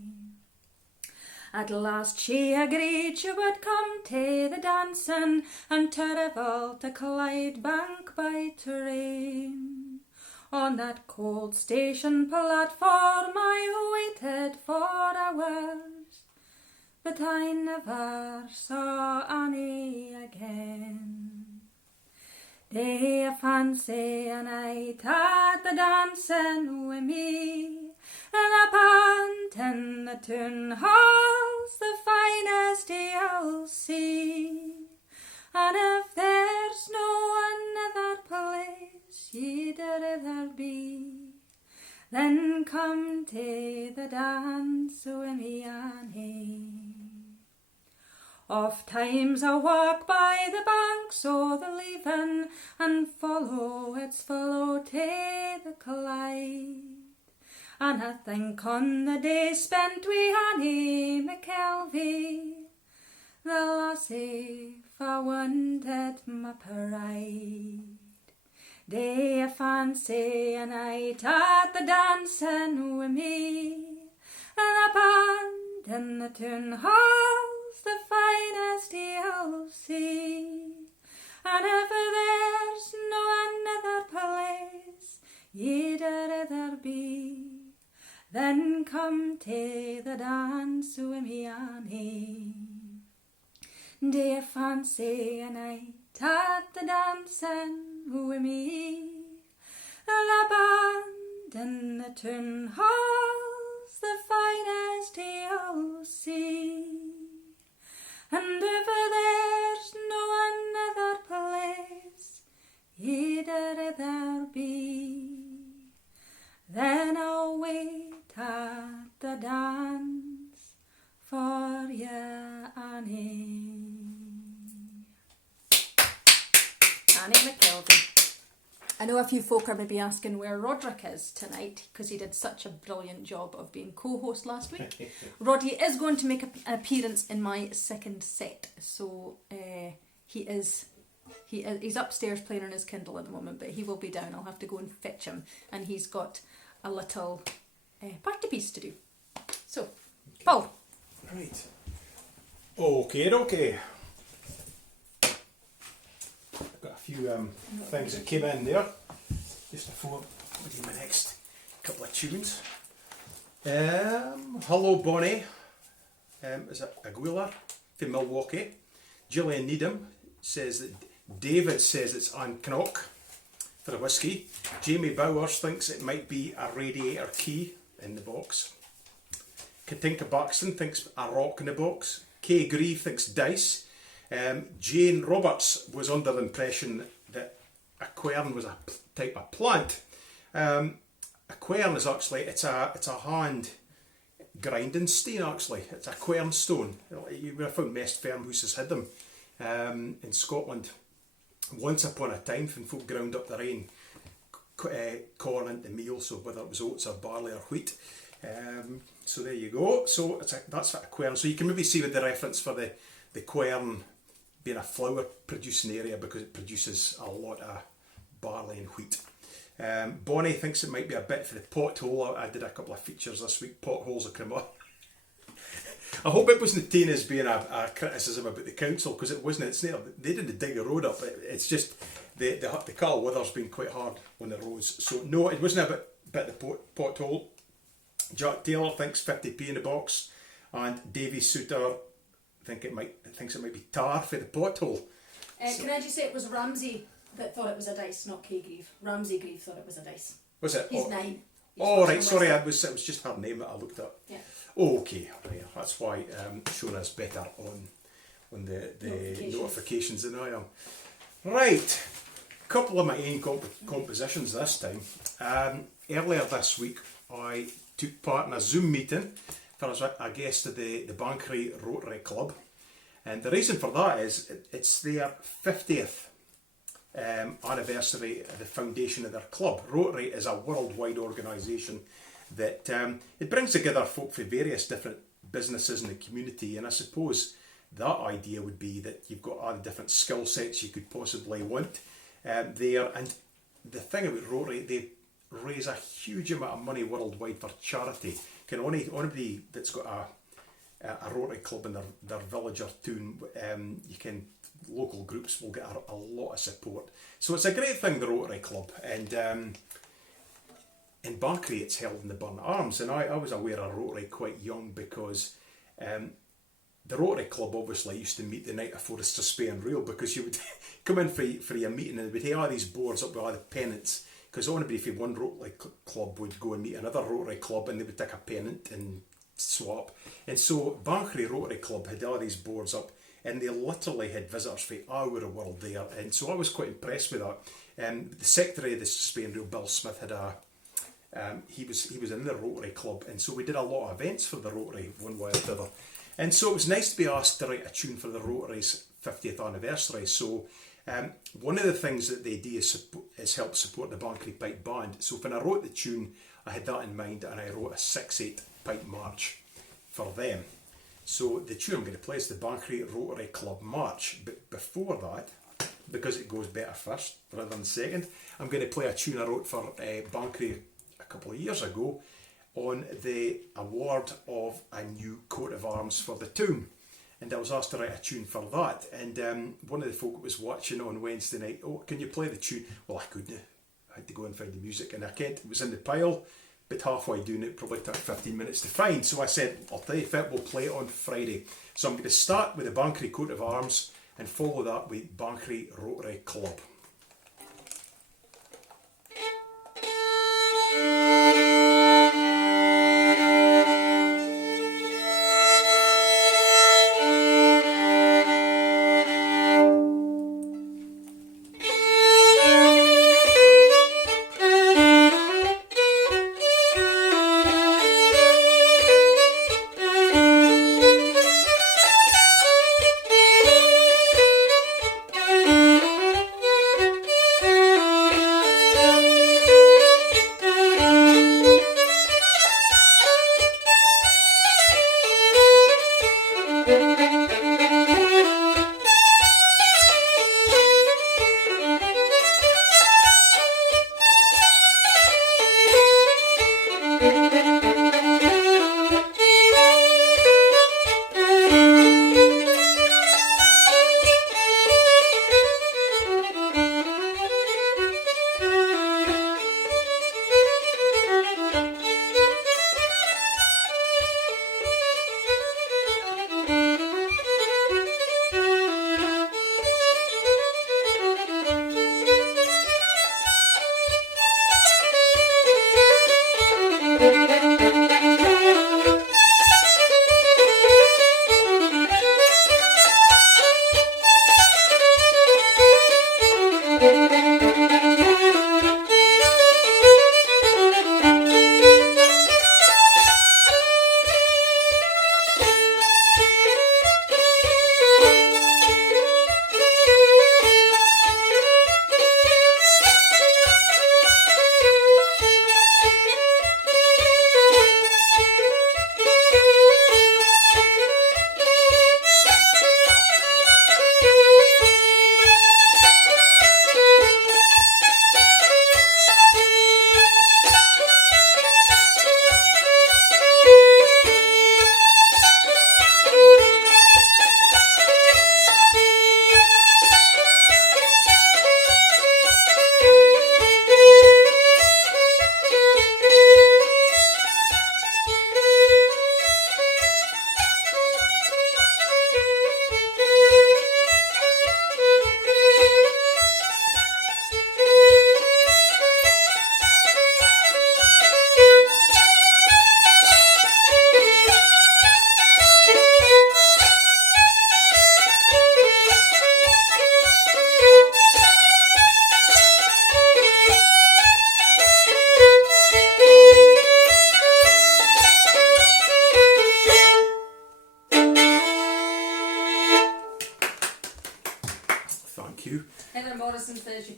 At last she agreed she would come to the dancing, and travel to Clydebank by train. On that cold station platform I waited for hours, but I never saw Annie again. Day a fancy a night at the dancing with me, and a band in the tune hall's the finest you'll see. And if there's no another place you'd rather be, then come to the dance with me, Annie. Oft times I walk by the banks o' the Leven and follow its flow to the Clyde, and I think on the day spent wi' Annie McKelvey, the lassie for wanted my pride. Day a fancy a night at the dancing with me, and a band in the tune hall's the finest you'll see. And if there's no another place you'd rather be, then come to the dance with me, Annie. Day a fancy a night at the dancing with me, the band in the tune hall's the finest you'll see. And if there's no another place you'd rather be, then I'll wait at the dance for you, Annie. Annie McKelvey. I know a few folk are maybe asking where Roderick is tonight, because he did such a brilliant job of being co-host last week. Roddy is going to make an appearance in my second set, so he's upstairs playing on his Kindle at the moment, but he will be down. I'll have to go and fetch him, and he's got a little party piece to do. So, Paul. Right. Okay. Got a few things that came in there just before we do my next couple of tunes. Hello Bonnie, is it Aguilar from Milwaukee? Gillian Needham says that David says it's on Knock for a whiskey. Jamie Bowers thinks it might be a radiator key in the box. Katinka Buxton thinks a rock in the box. Kay Grieve thinks dice. Jane Roberts was under the impression that a quern was a type of plant. A quern is actually, it's a hand grinding stone actually. It's a quern stone. You would have found most farmhouses had them in Scotland. Once upon a time when folk ground up their own corn into meal, so whether it was oats or barley or wheat. So there you go. So that's what a quern. So you can maybe see with the reference for the quern being a flour producing area because it produces a lot of barley and wheat. Bonnie thinks it might be a bit for the pothole. I did a couple of features this week. Potholes have come up. I hope it wasn't taken as being a criticism about the council, because it wasn't. It's not, they didn't dig a road up. It's just the Carl weather's been quite hard on the roads. So no, it wasn't a bit the pothole. Jack Taylor thinks 50p in the box, and Davy Suter thinks it might be tar for the pothole. Can I just say it was Ramsey that thought it was a dice, not Kay Grieve. Ramsey Grieve thought it was a dice. Was it? He's 9. Oh right, sorry, it was just her name that I looked at. Yeah. Okay, right, that's why Shona's better on the notifications than I am. Right, couple of my own compositions this time. Earlier this week I took part in a Zoom meeting for a guest of the Bankery Rotary Club, and the reason for that is it's their 50th anniversary of the foundation of their club. Rotary is a worldwide organisation that it brings together folk from various different businesses in the community, and I suppose that idea would be that you've got all the different skill sets you could possibly want there. And the thing about Rotary, they raise a huge amount of money worldwide for charity. Anybody that's got a Rotary club in their village or town, local groups will get a lot of support. So it's a great thing, the Rotary Club. And in Bankery it's held in the Burn Arms, and I was aware of Rotary quite young because the Rotary Club obviously used to meet the night before the suspend reel, because you would come in for your meeting and they would have all these boards up with all the pennants, because anybody from one Rotary Club would go and meet another Rotary Club and they would take a pennant and swap. And so Banchory Rotary Club had all these boards up, and they literally had visitors from all over the world there, and so I was quite impressed with that. The secretary of the suspend reel, Bill Smith, had he was in the Rotary Club, and so we did a lot of events for the Rotary one way or the other. And so it was nice to be asked to write a tune for the Rotary's 50th anniversary. So one of the things that they do is help support the Banchory Pipe Band. So when I wrote the tune, I had that in mind, and I wrote a 6/8 pipe march for them. So the tune I'm going to play is the Banchory Rotary Club March. But before that, because it goes better first rather than second, I'm going to play a tune I wrote for Banchory a couple of years ago on the award of a new coat of arms for the town. And I was asked to write a tune for that. And one of the folk that was watching on Wednesday night, "Oh, can you play the tune?" Well, I couldn't. I had to go and find the music, and I can't. It was in the pile, but halfway doing it probably took 15 minutes to find. So I said, "I'll tell you if we'll play it on Friday." So I'm going to start with the Banchory coat of arms and follow that with Banchory Rotary Club.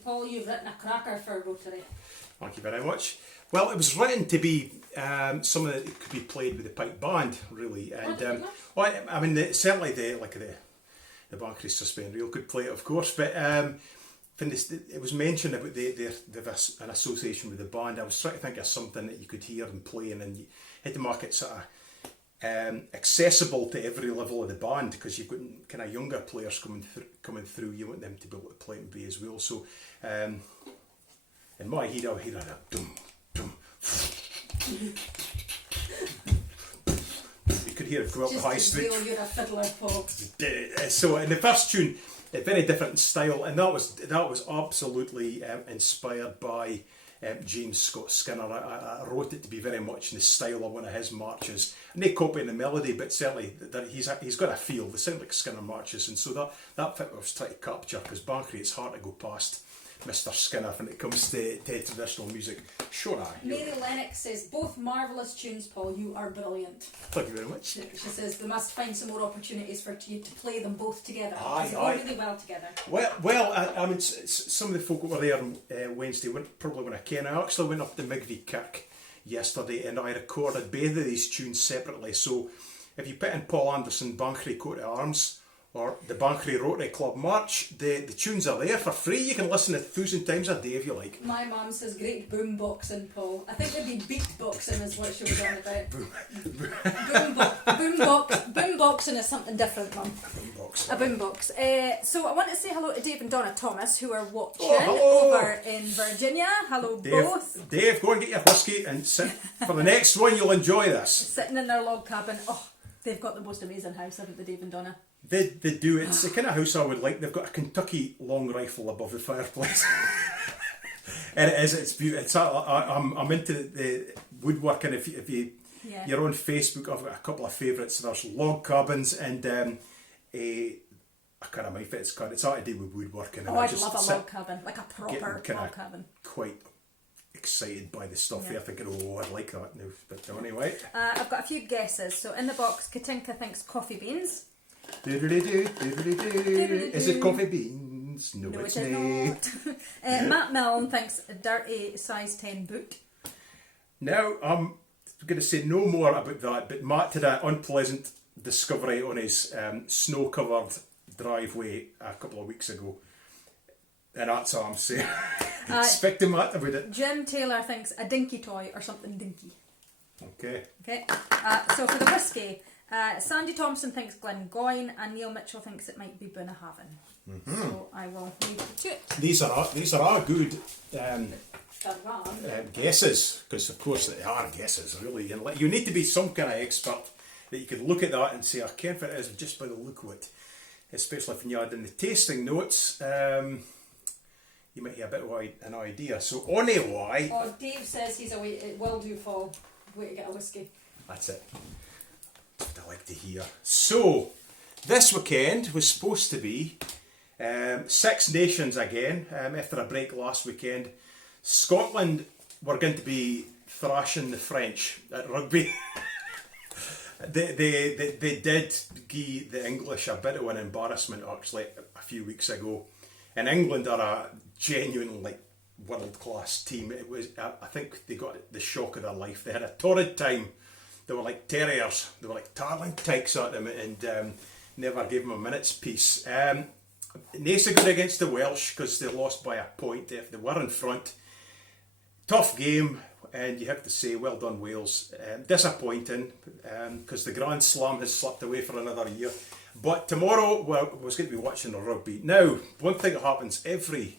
Paul, you've written a cracker for Rotary. Thank you very much. Well, it was written to be something that could be played with the pipe band, really. And I mean, certainly the Banchory suspend reel could play it, of course. But it was mentioned about an association with the band. I was trying to think of something that you could hear them playing, and you had to make it sort of accessible to every level of the band, because you've got kind of younger players coming through. You want them to be able to play and be as well. So in my head, I'll hear a dum dum. could hear it come up the Just high to street. real, you're a fiddler, Paul. So in the first tune, very different in style, and that was absolutely inspired by James Scott Skinner. I wrote it to be very much in the style of one of his marches. And they copy the melody, but certainly he's got a feel. They sound like Skinner marches, and so that fit I was trying to capture, because Bankery, it's hard to go past Mr. Skinner when it comes to traditional music. Shona. Mary Lennox says, both marvellous tunes, Paul. You are brilliant. Thank you very much. She says they must find some more opportunities for you to play them both together. Aye, Because they aye. go really well together. Well, I mean, some of the folk that were there on Wednesday probably when I came. I actually went up to Migby Kirk yesterday and I recorded both of these tunes separately. So if you put in Paul Anderson, Bankery Coat of Arms, or the Bankery Rotary Club March, the tunes are there for free. You can listen 1,000 times a day if you like. My mum says great boomboxing, Paul. I think maybe beatboxing is what she was on about. Boomboxing is something different, Mum. Boombox. A boombox. So I want to say hello to Dave and Donna Thomas, who are watching hello. over in Virginia. Hello, Dave, both. Dave, go and get your whiskey and sit. For the next one, you'll enjoy this. Sitting in their log cabin. Oh, they've got the most amazing house, haven't they, Dave and Donna? They do. It's the kind of house I would like. They've got a Kentucky long rifle above the fireplace. And it is, it's beautiful. I'm into the woodworking. If Yeah. you're on Facebook, I've got a couple of favourites. There's log cabins and I can't remember if it's called. It's all to do with woodworking. Oh, I I'd just love a sit log cabin, like a proper getting log cabin. quite excited by the stuff Yeah. here, thinking, oh, I'd like that now. But anyway. I've got a few guesses. So in the box, Katinka thinks coffee beans. Is it coffee beans? No, it's it not. is not. Matt Milne thinks a dirty size 10 boot. Now, I'm going to say no more about that, but Matt had an unpleasant discovery on his snow-covered driveway a couple of weeks ago. And that's all I'm saying. Speak to Matt about it. Jim Taylor thinks a dinky toy or something dinky. Okay. Okay. So for the whiskey, Sandy Thompson thinks Glengoyne and Neil Mitchell thinks it might be Bunnahabhain. So I will leave it to it. These are good guesses, because of course they are guesses, really. And you need to be some kind of expert that you could look at that and say, I can't fit it is just by the look of it. Especially when you add in the tasting notes, you might get a bit of an idea. So on why. Oh, Dave says he's away. It will do, Paul. Way to get a whiskey. That's it. That's what I like to hear. So, this weekend was supposed to be Six Nations again, after a break last weekend. Scotland were going to be thrashing the French at rugby. They did give the English a bit of an embarrassment actually a few weeks ago. And England are a genuine world-class team. It was, I think they got the shock of their life. They had a torrid time. They were like terriers. They were like tarling tykes at them and never gave them a minute's peace. Nace good against the Welsh because they lost by a point. If they were in front, tough game, and you have to say well done Wales. Disappointing because the Grand Slam has slipped away for another year. But tomorrow we're going to be watching the rugby. Now, one thing that happens every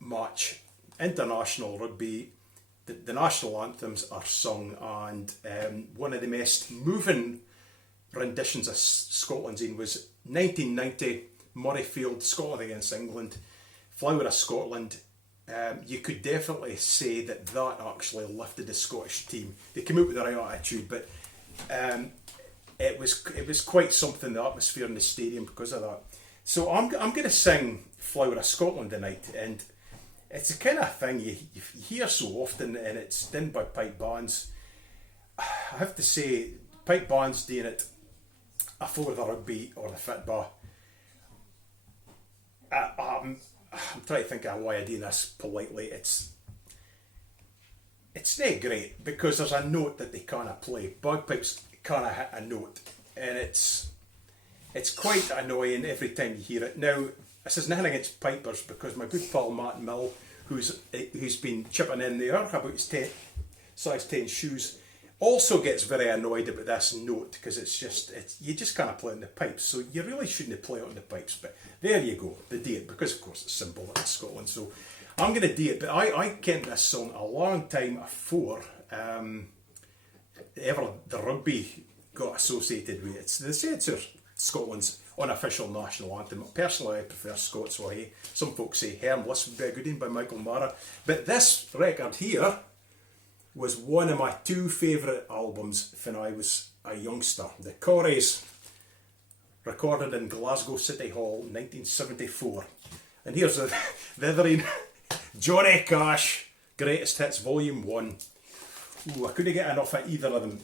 match, international rugby, the national anthems are sung, and one of the most moving renditions of Scotland's in was 1990 Murrayfield, Scotland against England, Flower of Scotland. You could definitely say that actually lifted the Scottish team. They came out with the right attitude, but it was quite something, the atmosphere in the stadium because of that. So I'm going to sing Flower of Scotland tonight, and it's a kind of thing you hear so often, and it's done by pipe bands. I have to say, pipe bands doing it afore the rugby or the football. I'm trying to think of why I do this politely. It's not great because there's a note that they can't play. Bagpipes can't hit a note, and it's quite annoying every time you hear it. Now, this is nothing against pipers because my good pal Matt Mill, who's been chipping in there about his size 10 shoes, also gets very annoyed about this note because you just can't play it on the pipes, so you really shouldn't play it on the pipes. But there you go, they do it because of course it's symbolic in Scotland. So I'm going to do it, but I kent this song a long time before ever the rugby got associated with it. They say it's Scotland's unofficial national anthem. Personally, I prefer Scots Way. Some folks say Harmless would be a good one by Michael Mara. But this record here was one of my two favourite albums when I was a youngster. The Corries, recorded in Glasgow City Hall, 1974. And here's the other one, Johnny Cash, Greatest Hits, Volume 1. Ooh, I couldn't get enough of either of them.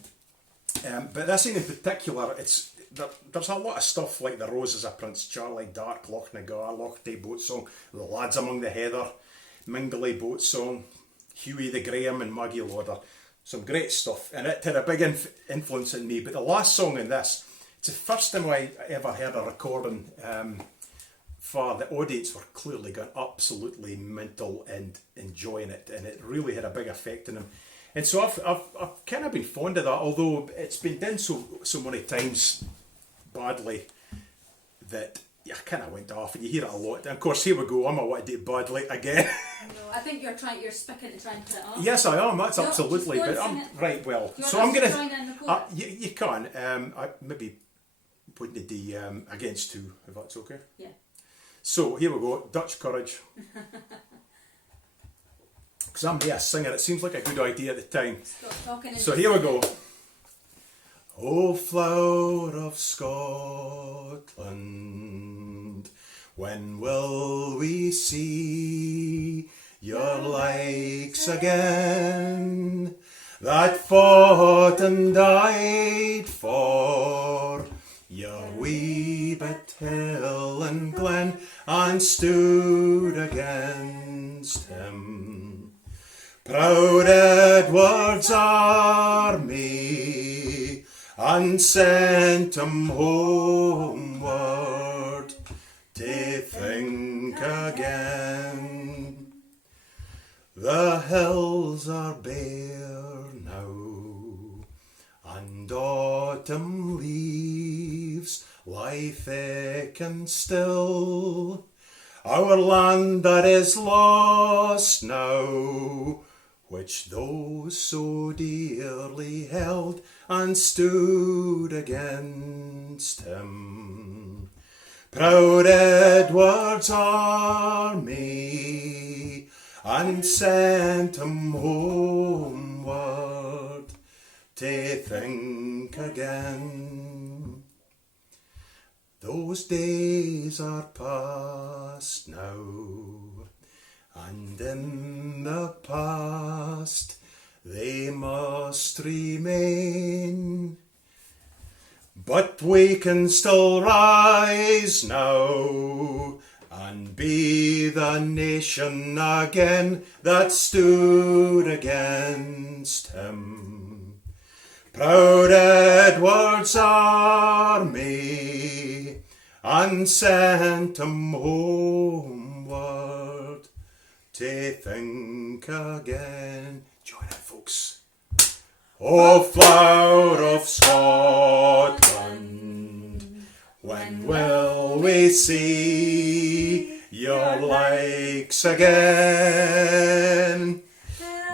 But this one in particular, there's a lot of stuff like The Roses of Prince Charlie, Dark, Loch Nagar, Loch Tay Boat Song, The Lads Among the Heather, Mingley Boat Song, Huey the Graham and Maggie Lauder. Some great stuff, and it had a big influence on me. But the last song in this, it's the first time I ever heard a recording for the audience were clearly going absolutely mental and enjoying it, and it really had a big effect on them. And so I've kind of been fond of that, although it's been done so many times badly that I kind of went off, and you hear it a lot. And of course, here we go. I'm a want to do it badly again. No, I think you're spicking to try and put it up. Yes, I am. That's No, absolutely. just go But and I'm sing it. right. Well, You so want I'm us to gonna. join in the chorus? You can. I maybe wouldn't do against two, if that's okay. Yeah. So here we go. Dutch Courage. Because I'm a singer, it seems like a good idea at the time. Stop talking and So just here we sing go. it. O flower of Scotland, when will we see your likes again, that fought and died for your wee bit hill and glen, and stood against him? Proud Edward's army, and sent him homeward to think again. The hills are bare now, and autumn leaves lie thick and still. Our land that is lost now, which those so dearly held and stood against him. Proud Edward's army, and sent him homeward to think again. Those days are past now, and in the past they must remain. But we can still rise now, and be the nation again that stood against him. Proud Edward's army, and sent him homeward to think again. Join it, folks. O flower of Scotland, when will we see your likes again,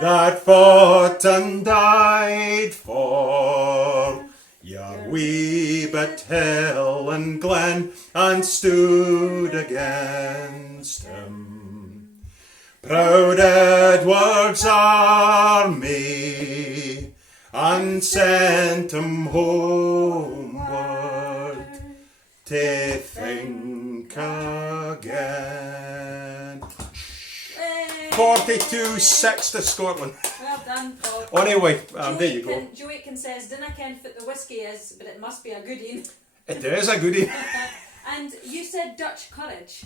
that fought and died for your wee bit hill and glen, and stood against him? Proud Edward's army, and sent him homeward to think again. Hey. 42-6 to Scotland. Well done, Paul. Anyway, there you go. Joe Aitken says, "Dinna ken what the whiskey is, but it must be a good one." It is a goodie. And you said Dutch Courage.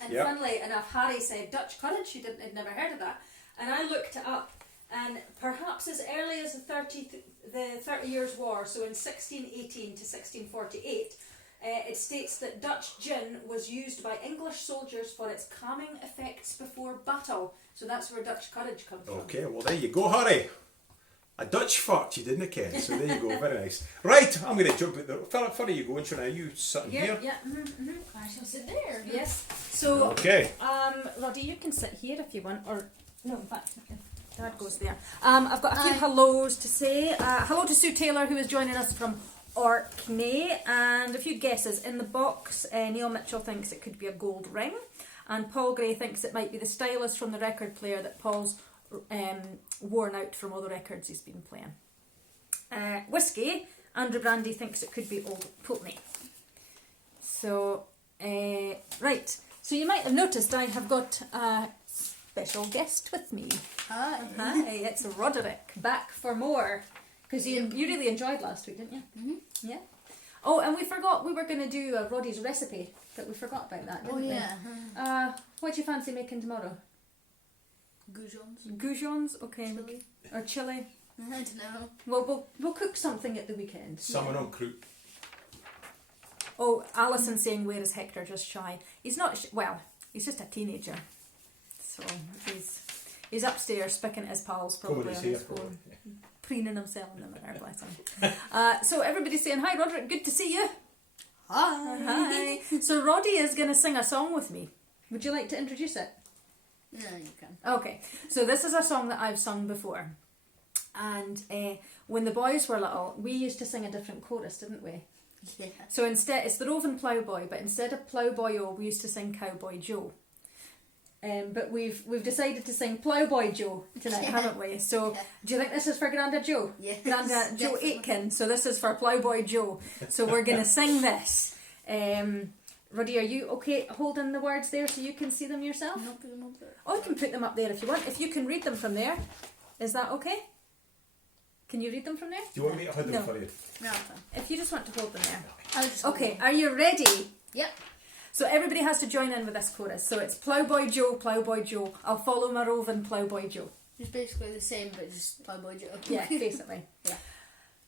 And Yep. funnily enough, Harry said Dutch Courage. He'd never heard of that. And I looked it up, and perhaps as early as the 30 Years' War, so in 1618 to 1648, it states that Dutch gin was used by English soldiers for its calming effects before battle. So that's where Dutch Courage comes from. Okay, well there you go, Harry. A Dutch fart you didn't ken, so there you go, very nice. Right, I'm going to jump at the... Far are you going, Shona? Are you sitting here? Yeah. I shall sit there. Yes. So, Okay. Roddy, you can sit here if you want, or no, in fact, Dad goes there. I've got a few hellos to say. Hello to Sue Taylor, who is joining us from Orkney, and a few guesses. In the box, Neil Mitchell thinks it could be a gold ring, and Paul Gray thinks it might be the stylus from the record player that Paul's worn out from all the records he's been playing. Whiskey, Andrew Brandy thinks it could be Old Pulteney. So, right. So you might have noticed I have got a special guest with me. Hi. Hi, it's Roderick, back for more. Because you really enjoyed last week, didn't you? Mm-hmm. Yeah. Oh, and we forgot we were going to do Roddy's recipe, but we forgot about that, didn't we? Yeah. What do you fancy making tomorrow? Goujons. Goujons, okay. Chili. Or chili. I don't know. Well, we'll cook something at the weekend. Salmon on croup. Oh, Alison saying, where is Hector just shy? He's not, he's just a teenager. So he's upstairs picking at his pals probably on his phone. Preening himself in the mirror, bless him. So everybody's saying, hi Roderick, good to see you. Hi. Hi. So Roddy is going to sing a song with me. Would you like to introduce it? No, you can. Okay, so this is a song that I've sung before. And when the boys were little, we used to sing a different chorus, didn't we? Yeah. So instead, it's the Roving Ploughboy, but instead of Ploughboy O, we used to sing Cowboy Joe. But we've decided to sing Ploughboy Joe tonight, haven't we? So do you think this is for Grandad Joe? Yes, Grandad Joe definitely. Aitken. So this is for Ploughboy Joe. So we're going to sing this. Ruddy, are you okay holding the words there so you can see them yourself? Not put them up there. Oh, you can put them up there if you want. If you can read them from there, is that okay? Can you read them from there? Do you want me to hold them No. for you? No, it's fine. If you just want to hold them there. I'll just Okay, are you ready? Yep. So everybody has to join in with this chorus. So it's Ploughboy Joe, I'll follow my roving Ploughboy Joe. It's basically the same, but just Ploughboy Joe. Yeah, basically. Yeah.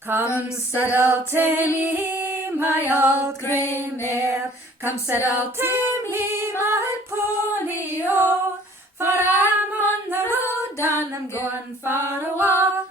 Come settle to me, my old grey mare. Come settle to me, my pony, oh. For I'm on the road and I'm going far away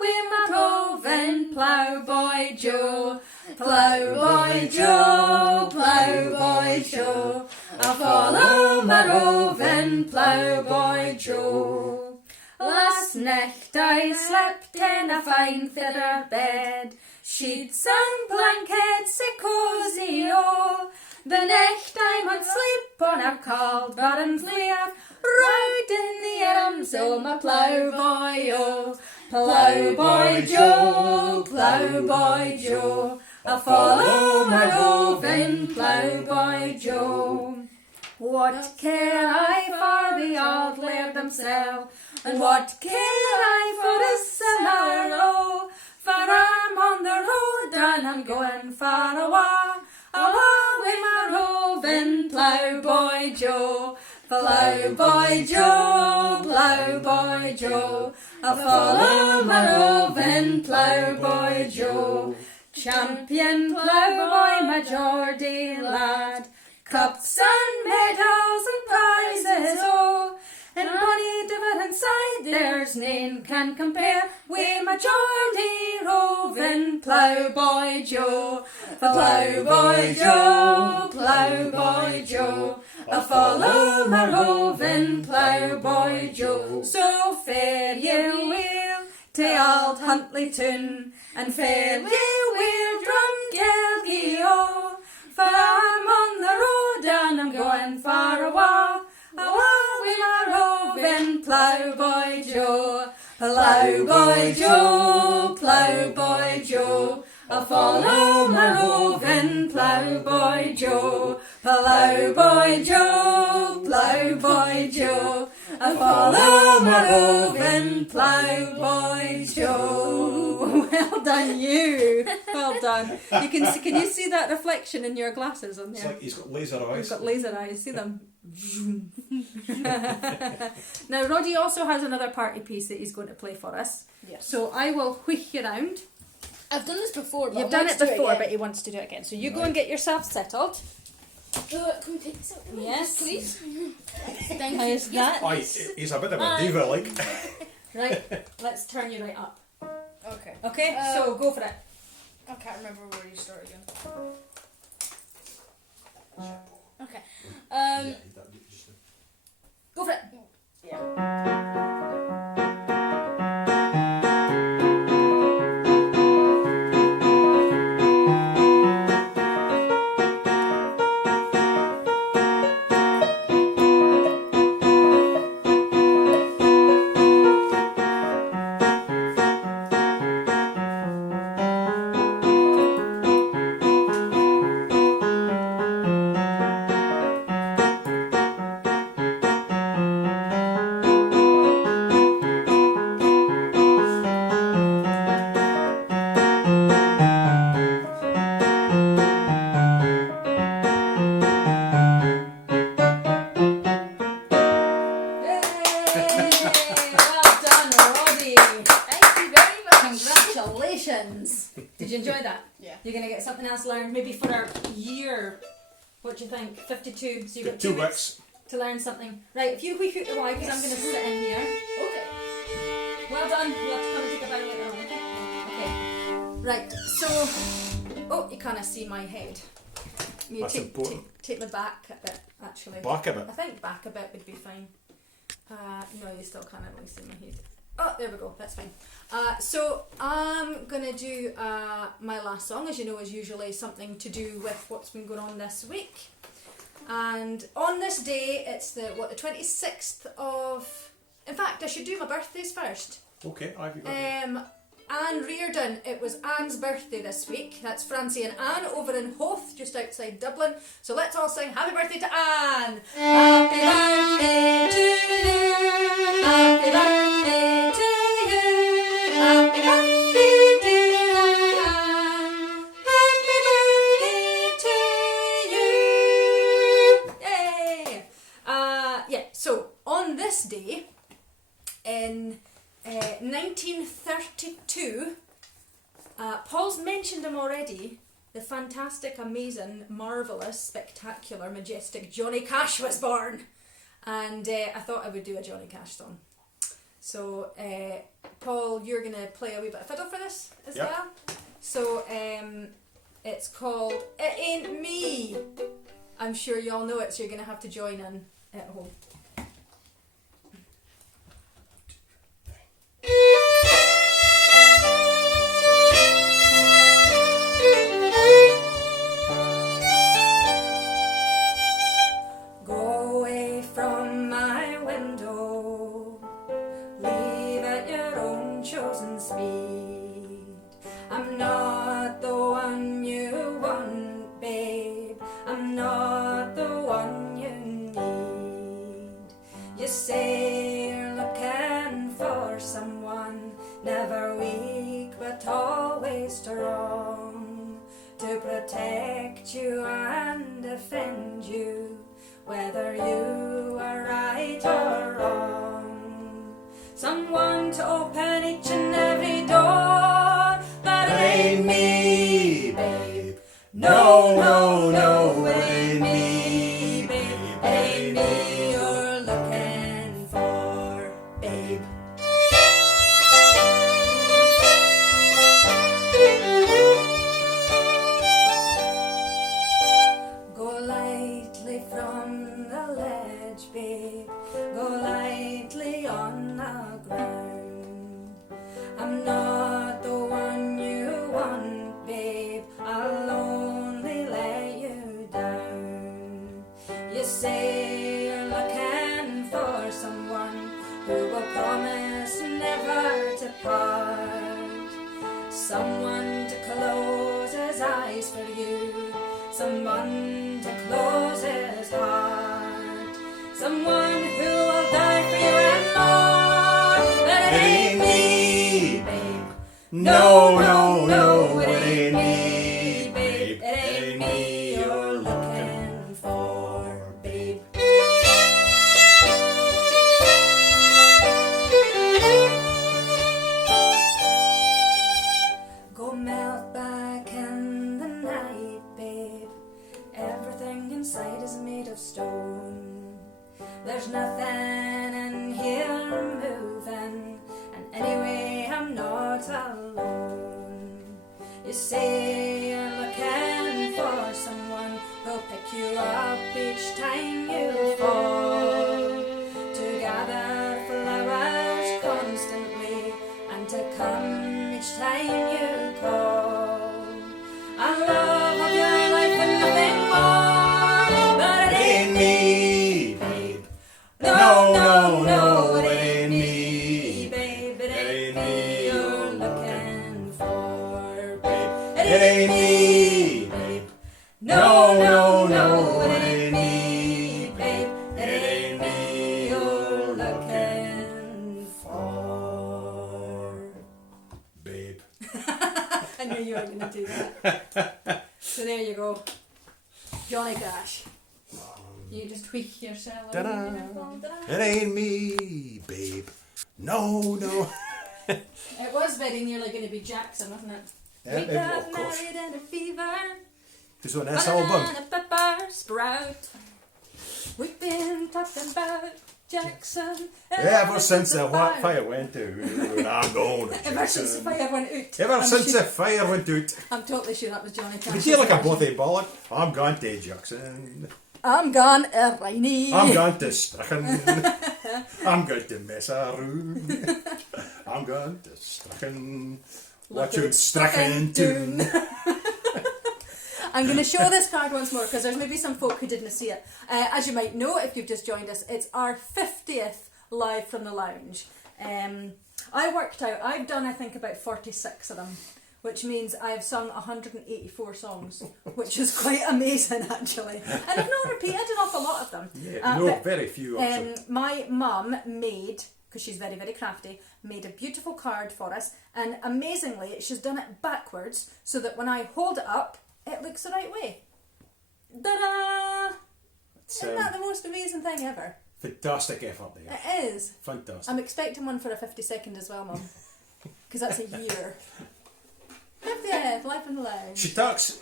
with my roving Ploughboy Joe. Ploughboy Joe, Ploughboy Joe, I'll follow my roving Ploughboy Joe. Last night I slept in a fine feather bed, sheets and blankets so cosy, oh. The night I might sleep on a cold barren flare, right in the arms o' my ploughboy, oh. Ploughboy Joe, Ploughboy Joe, I'll follow my roving Ploughboy Joe. What care I for the old laird himself, and what care I for his summer, oh. For I'm on the road and I'm going far away with my roving Ploughboy Joe. Ploughboy Joe, Ploughboy Joe, I'll follow my roving Ploughboy Joe. Champion ploughboy, my Geordie lad, cups and medals and prizes, oh. And bonny divot inside, there's none can compare with my Geordie roving Ploughboy Joe. Ploughboy Joe, Ploughboy Joe, I'll follow my roving Ploughboy Joe. So fare ye well to old Huntley Toon, and fare ye well Drumgelgie, oh. For I'm on the road and I'm going far away with my roving Ploughboy Joe. Ploughboy Joe, Ploughboy Joe, I'll follow my roving Ploughboy Joe. Ploughboy Joe, Ploughboy Joe, I'll follow my roving Ploughboy Joe. Well done, you. Well done. Can you see that reflection in your glasses on there? It's like he's got laser eyes. He's got laser eyes. See them? Now, Roddy also has another party piece that he's going to play for us. Yes. So I will whisk you round. I've done this before, but You've done it before, but he wants to do it again. So you go and get yourself settled. Can we take this out? Yes. Please. Thank you. How's that? Aye, he's a bit of a diva, like. Right, let's turn you right up. Okay. Okay, so go for it. I can't remember where you start again. Okay. Go for it. Yeah. Congratulations! Did you enjoy that? Yeah. You're going to get something else learned maybe for our year. What do you think? 52. So you've got 2 weeks to learn something. Right, if you hoot the Y, because I'm going to sit in here. Okay. Well done. We'll have to come and take a bow later on, okay? Okay. Right, so... Oh, you can't see my head. You That's important. Take my back a bit, actually. Back a bit? I think back a bit would be fine. No, you still can't really see my head. Oh, there we go. That's fine. So I'm gonna do my last song. As you know, is usually something to do with what's been going on this week. And on this day, it's the 26th of. In fact, I should do my birthdays first. Okay, I've got it. Anne Reardon, it was Anne's birthday this week. That's Francie and Anne over in Hoth, just outside Dublin. So let's all sing happy birthday to Anne. Happy birthday to you. Happy birthday to you. Happy birthday dear Anne. Happy birthday to you. Yay! Yeah, so on this day in 1932, Paul's mentioned him already, the fantastic, amazing, marvellous, spectacular, majestic Johnny Cash was born. And I thought I would do a Johnny Cash song. So, Paul, you're going to play a wee bit of fiddle for this as well. So, it's called It Ain't Me. I'm sure you all know it, so you're going to have to join in at home. Go away from my window, leave at your own chosen speed. I'm not the one you want, babe. I'm not the one you need. You say you're looking for someone, never weak but always strong, to protect you and defend you, whether you are right or wrong. Someone to open each and every door, but it ain't me, babe. No, no, no, it ain't me, babe. It ain't me you're looking for, babe. Go lightly from the ledge, babe. Go lightly on the ground. I'm not the one you want, babe. I'll only lay you down. You say you're looking for someone who will promise never to part. Someone to close his eyes for you. Someone to close his heart. Someone who will die for you and more. But it ain't me, babe. No, no, no, it ain't me, babe. It ain't me you're looking for, babe. Go melt back in the night, babe. Everything inside is made of stone. There's nothing in here moving, and anyway I'm not alone. You say you're looking for someone who'll pick you up each time you fall, to gather flowers constantly and to come each time you call. I love of your life and nothing more, but it ain't me, babe. No, no, no, it ain't me, babe. It ain't me you're looking for, babe. It ain't me, babe. No, no, no, it ain't me, babe. It ain't me you're looking for, Babe. I knew you were going to do that. So there you go. Johnny Cash. You just tweak yourself. Ta-da. It ain't me, babe. No, no. It was very nearly going to be Jackson, wasn't it? Yeah, We of got course. married in a fever. Who's on this album? Banana pepper sprout. We've been talking about Jackson. Ever since the fire went out, I'm going to Ever since the Jackson. fire went out. Ever I'm since sure- the fire went out. I'm totally sure that was Johnny Did Cash. you hear like a bloody ballad? I'm going to Jackson. I'm gone rainy. I'm going to Strachen. I'm going to mess around. I'm going to Strachen. Watch Look out, at Strachen tune. I'm going to show this card once more because there's maybe some folk who didn't see it. As you might know, if you've just joined us, it's our 50th live from the lounge. I worked out, I've done I think about 46 of them, which means I've sung 184 songs, which is quite amazing actually. And I've not repeated an awful lot of them. Yeah, But, very few actually. my mum made, because she's very, very crafty, made a beautiful card for us, and amazingly she's done it backwards so that when I hold it up, it looks the right way. Ta-da! Isn't that the most amazing thing ever? Fantastic effort there. It is. Fantastic. I'm expecting one for a 52nd as well, Mum. Because that's a year. 50th, live from the lounge. She talks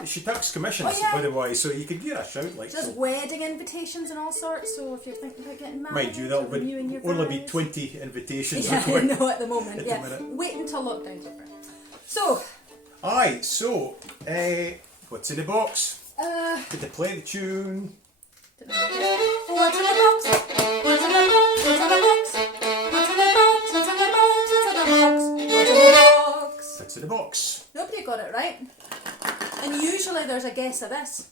commissions, Oh, yeah. by the way, so you could give her a shout like There's so. wedding invitations and all sorts, so if you're thinking about getting married, Mind you, there'll or you and your only be guys. 20 invitations Yeah, required. no, at the moment, At the yeah. minute. Wait until lockdown's over. So, Aye, so, what's in the box? Did they play the tune? what's in the box? What's in the box? What's in the box? What's in the box? What's in the box? What's in the box? What's in the box? What's in the box? Nobody got it right. And usually there's a guess of this.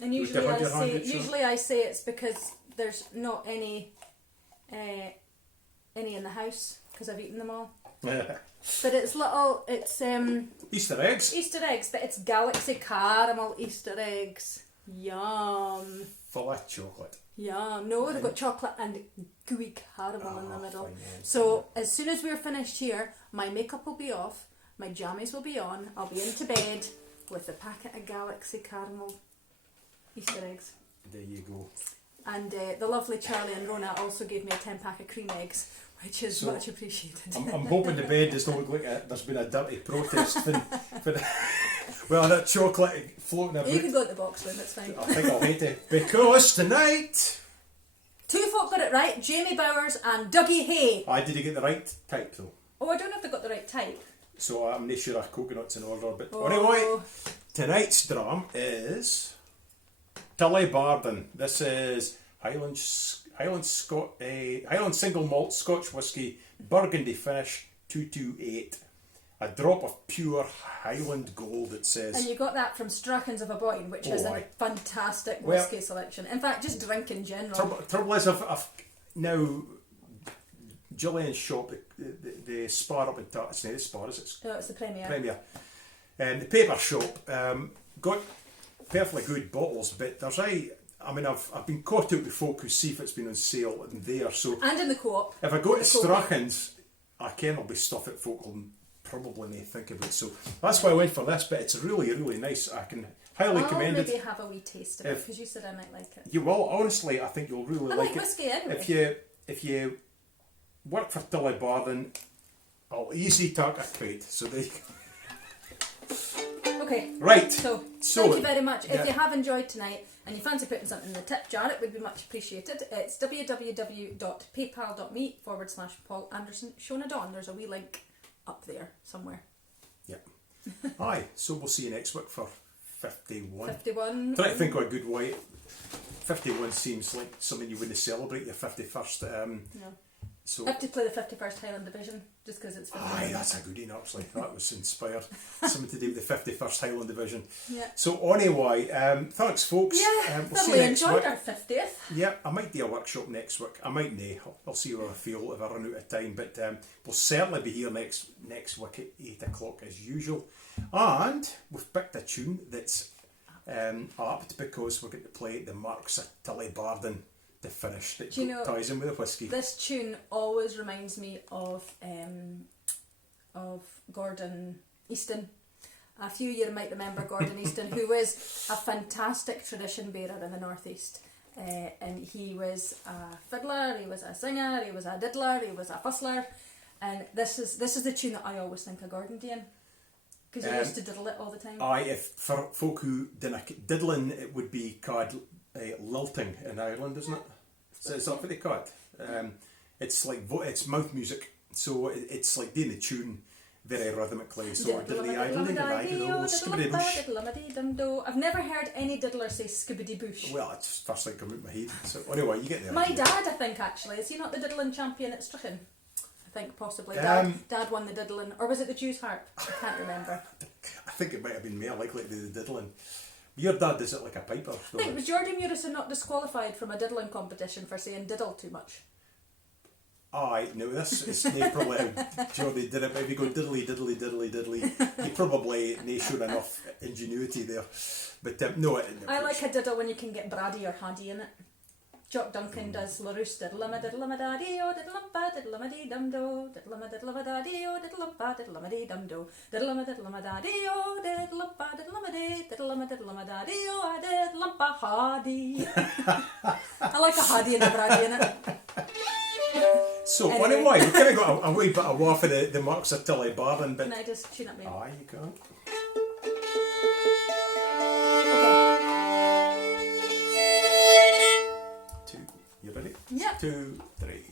And usually Would you have your hand up, Shona? I say it's because there's not any in the house because I've eaten them all. But it's Easter eggs? Easter eggs, but it's Galaxy Caramel Easter eggs. Yum. Full of chocolate. Yum. No, they've got chocolate and gooey caramel in the Oh, middle. fine, yeah. So as soon as we're finished here, my makeup will be off, my jammies will be on, I'll be into bed with a packet of Galaxy Caramel Easter eggs. There you go. And the lovely Charlie and Rona also gave me a 10-pack of cream eggs, which is So, much appreciated. I'm hoping the bed does not look like there's been a dirty protest for the, well, that chocolate floating about. You can go at the box room, it's fine. I think I'll hate it. Because tonight, Two folk got it right, Jamie Bowers and Dougie Hay. I didn't get the right type though. Oh, I don't know if they got the right type. So I'm not sure our coconut's in order, but Oh. anyway, tonight's dram is Tilly Barden. This is Highland single malt Scotch whisky, Burgundy finish, 228. A drop of pure Highland gold, it says. And you got that from Strachan's of a Boyne, which has a aye. fantastic Well- whisky selection. In fact, just drink in general. Trouble is, I've now Gillian's shop, the Spar up in it's not the Spar, is it? Oh, it's the Premier. Premier. The paper shop got perfectly good bottles, but there's I've been caught out with folk who see if it's been on sale in there. So And in the co-op. if I go to The co-op. Strachan's, I can be stuff that folk will probably may think about. So that's why I went for this. But it's really, really nice. I can highly I'll commend maybe it. have a wee taste of it because you said I might like it. You will honestly. I think you'll really I like like it. whiskey anyway. If you work for Tilly Barden, I'll easily talk a crate. So they Okay. right. So, So, thank you very much. If yeah. you have enjoyed tonight and you fancy putting something in the tip jar, it would be much appreciated. It's www.paypal.me/Paul Anderson Shona Dawn. There's a wee link up there somewhere. Yep. Aye. So we'll see you next week for 51. 51. Try to think of a good way. 51 seems like something you wouldn't celebrate your 51st. No. So I have to play the 51st Highland Division just because it's 51. aye, that's a good one actually. That was inspired. Something to do with the 51st Highland Division. Yeah. So anyway, thanks folks. Yeah, We'll see you thoroughly next enjoyed week. our 50th. Yeah, I might do a workshop next week. I might nay. I'll see where I feel if I run out of time. But we'll certainly be here next week at 8 o'clock as usual. And we've picked a tune that's apt because we're going to play the Marks of Tilly Barden to finish. That Do you know- ties in with the whisky. This tune always reminds me of Gordon Easton. A few you might remember Gordon Easton, who was a fantastic tradition bearer in the Northeast. And he was a fiddler, he was a singer, he was a diddler, he was a fussler. And this is the tune that I always think of Gordon doing. Because he used to diddle it all the time. Aye, if for folk who didn't diddling, it would be called lilting in Ireland, isn't it? So is that what they call it? It's like it's mouth music, so it's like doing the tune very rhythmically, sort of diddly idle. I've never heard any diddler say skibbity boosh. Well, it's the first thing come out of my head. So anyway, you get the My idea. dad, I think, actually, is he not the diddling champion at Strichen? I think possibly. Dad won the diddling, or was it the Jew's harp? I can't remember. I think it might have been more likely to be the diddling. Your dad does it like a piper. I think, was Jordan Murison not disqualified from a diddling competition for saying diddle too much? Aye, no, this is probably how Jordy did it, but if you go diddly, diddly, diddly, diddly, you probably no sure enough ingenuity there. But no, I like a diddle when you can get Brady or Haddy in it. Jock Duncan does Larousse diddle-a-ma diddle-a-ma-da-dee-o diddle-a-ma diddle-a-ma-dee-dum-do diddle-a-ma-diddle-a-ma-da-dee-o diddle-a-ma-diddle-a-ma-dee-dum-do diddle-a-ma-diddle-a-ma-da-dee-o diddle-a-ma-diddle-a-ma-dee diddle-a-ma-diddle-a-ma-da-dee-o diddle-a-ma-diddle-a-ma-Haddy. I like a Haddy and a Brady in it. so anyway, we've kind of got a wee bit of waff of the marks of Tilly Barron, but Can I just tune up me? aye, you can. Two, you ready? Yeah. 2, 3.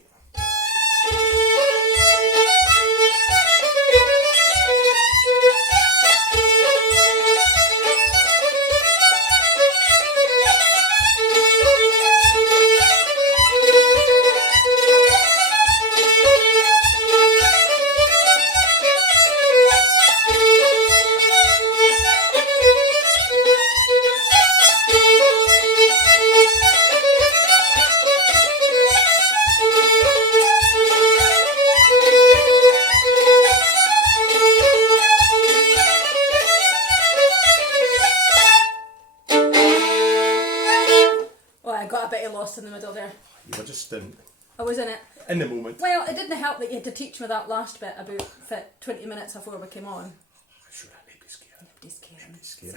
Lost in the middle there. You were just I was in it. in the moment. Well, it didn't help that you had to teach me that last bit about 20 minutes before we came on. Sure, nobody's scared. Nobody's caring. Scared.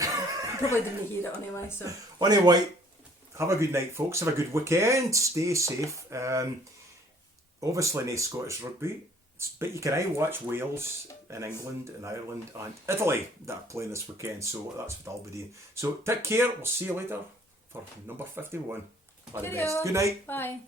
Probably didn't hear it anyway, so. Anyway, have a good night, folks. Have a good weekend. Stay safe. Obviously, no Scottish rugby, but you can watch Wales and England and Ireland and Italy that are playing this weekend. So that's what I'll be doing. So take care. We'll see you later for number 51. All the best. Good night. Bye.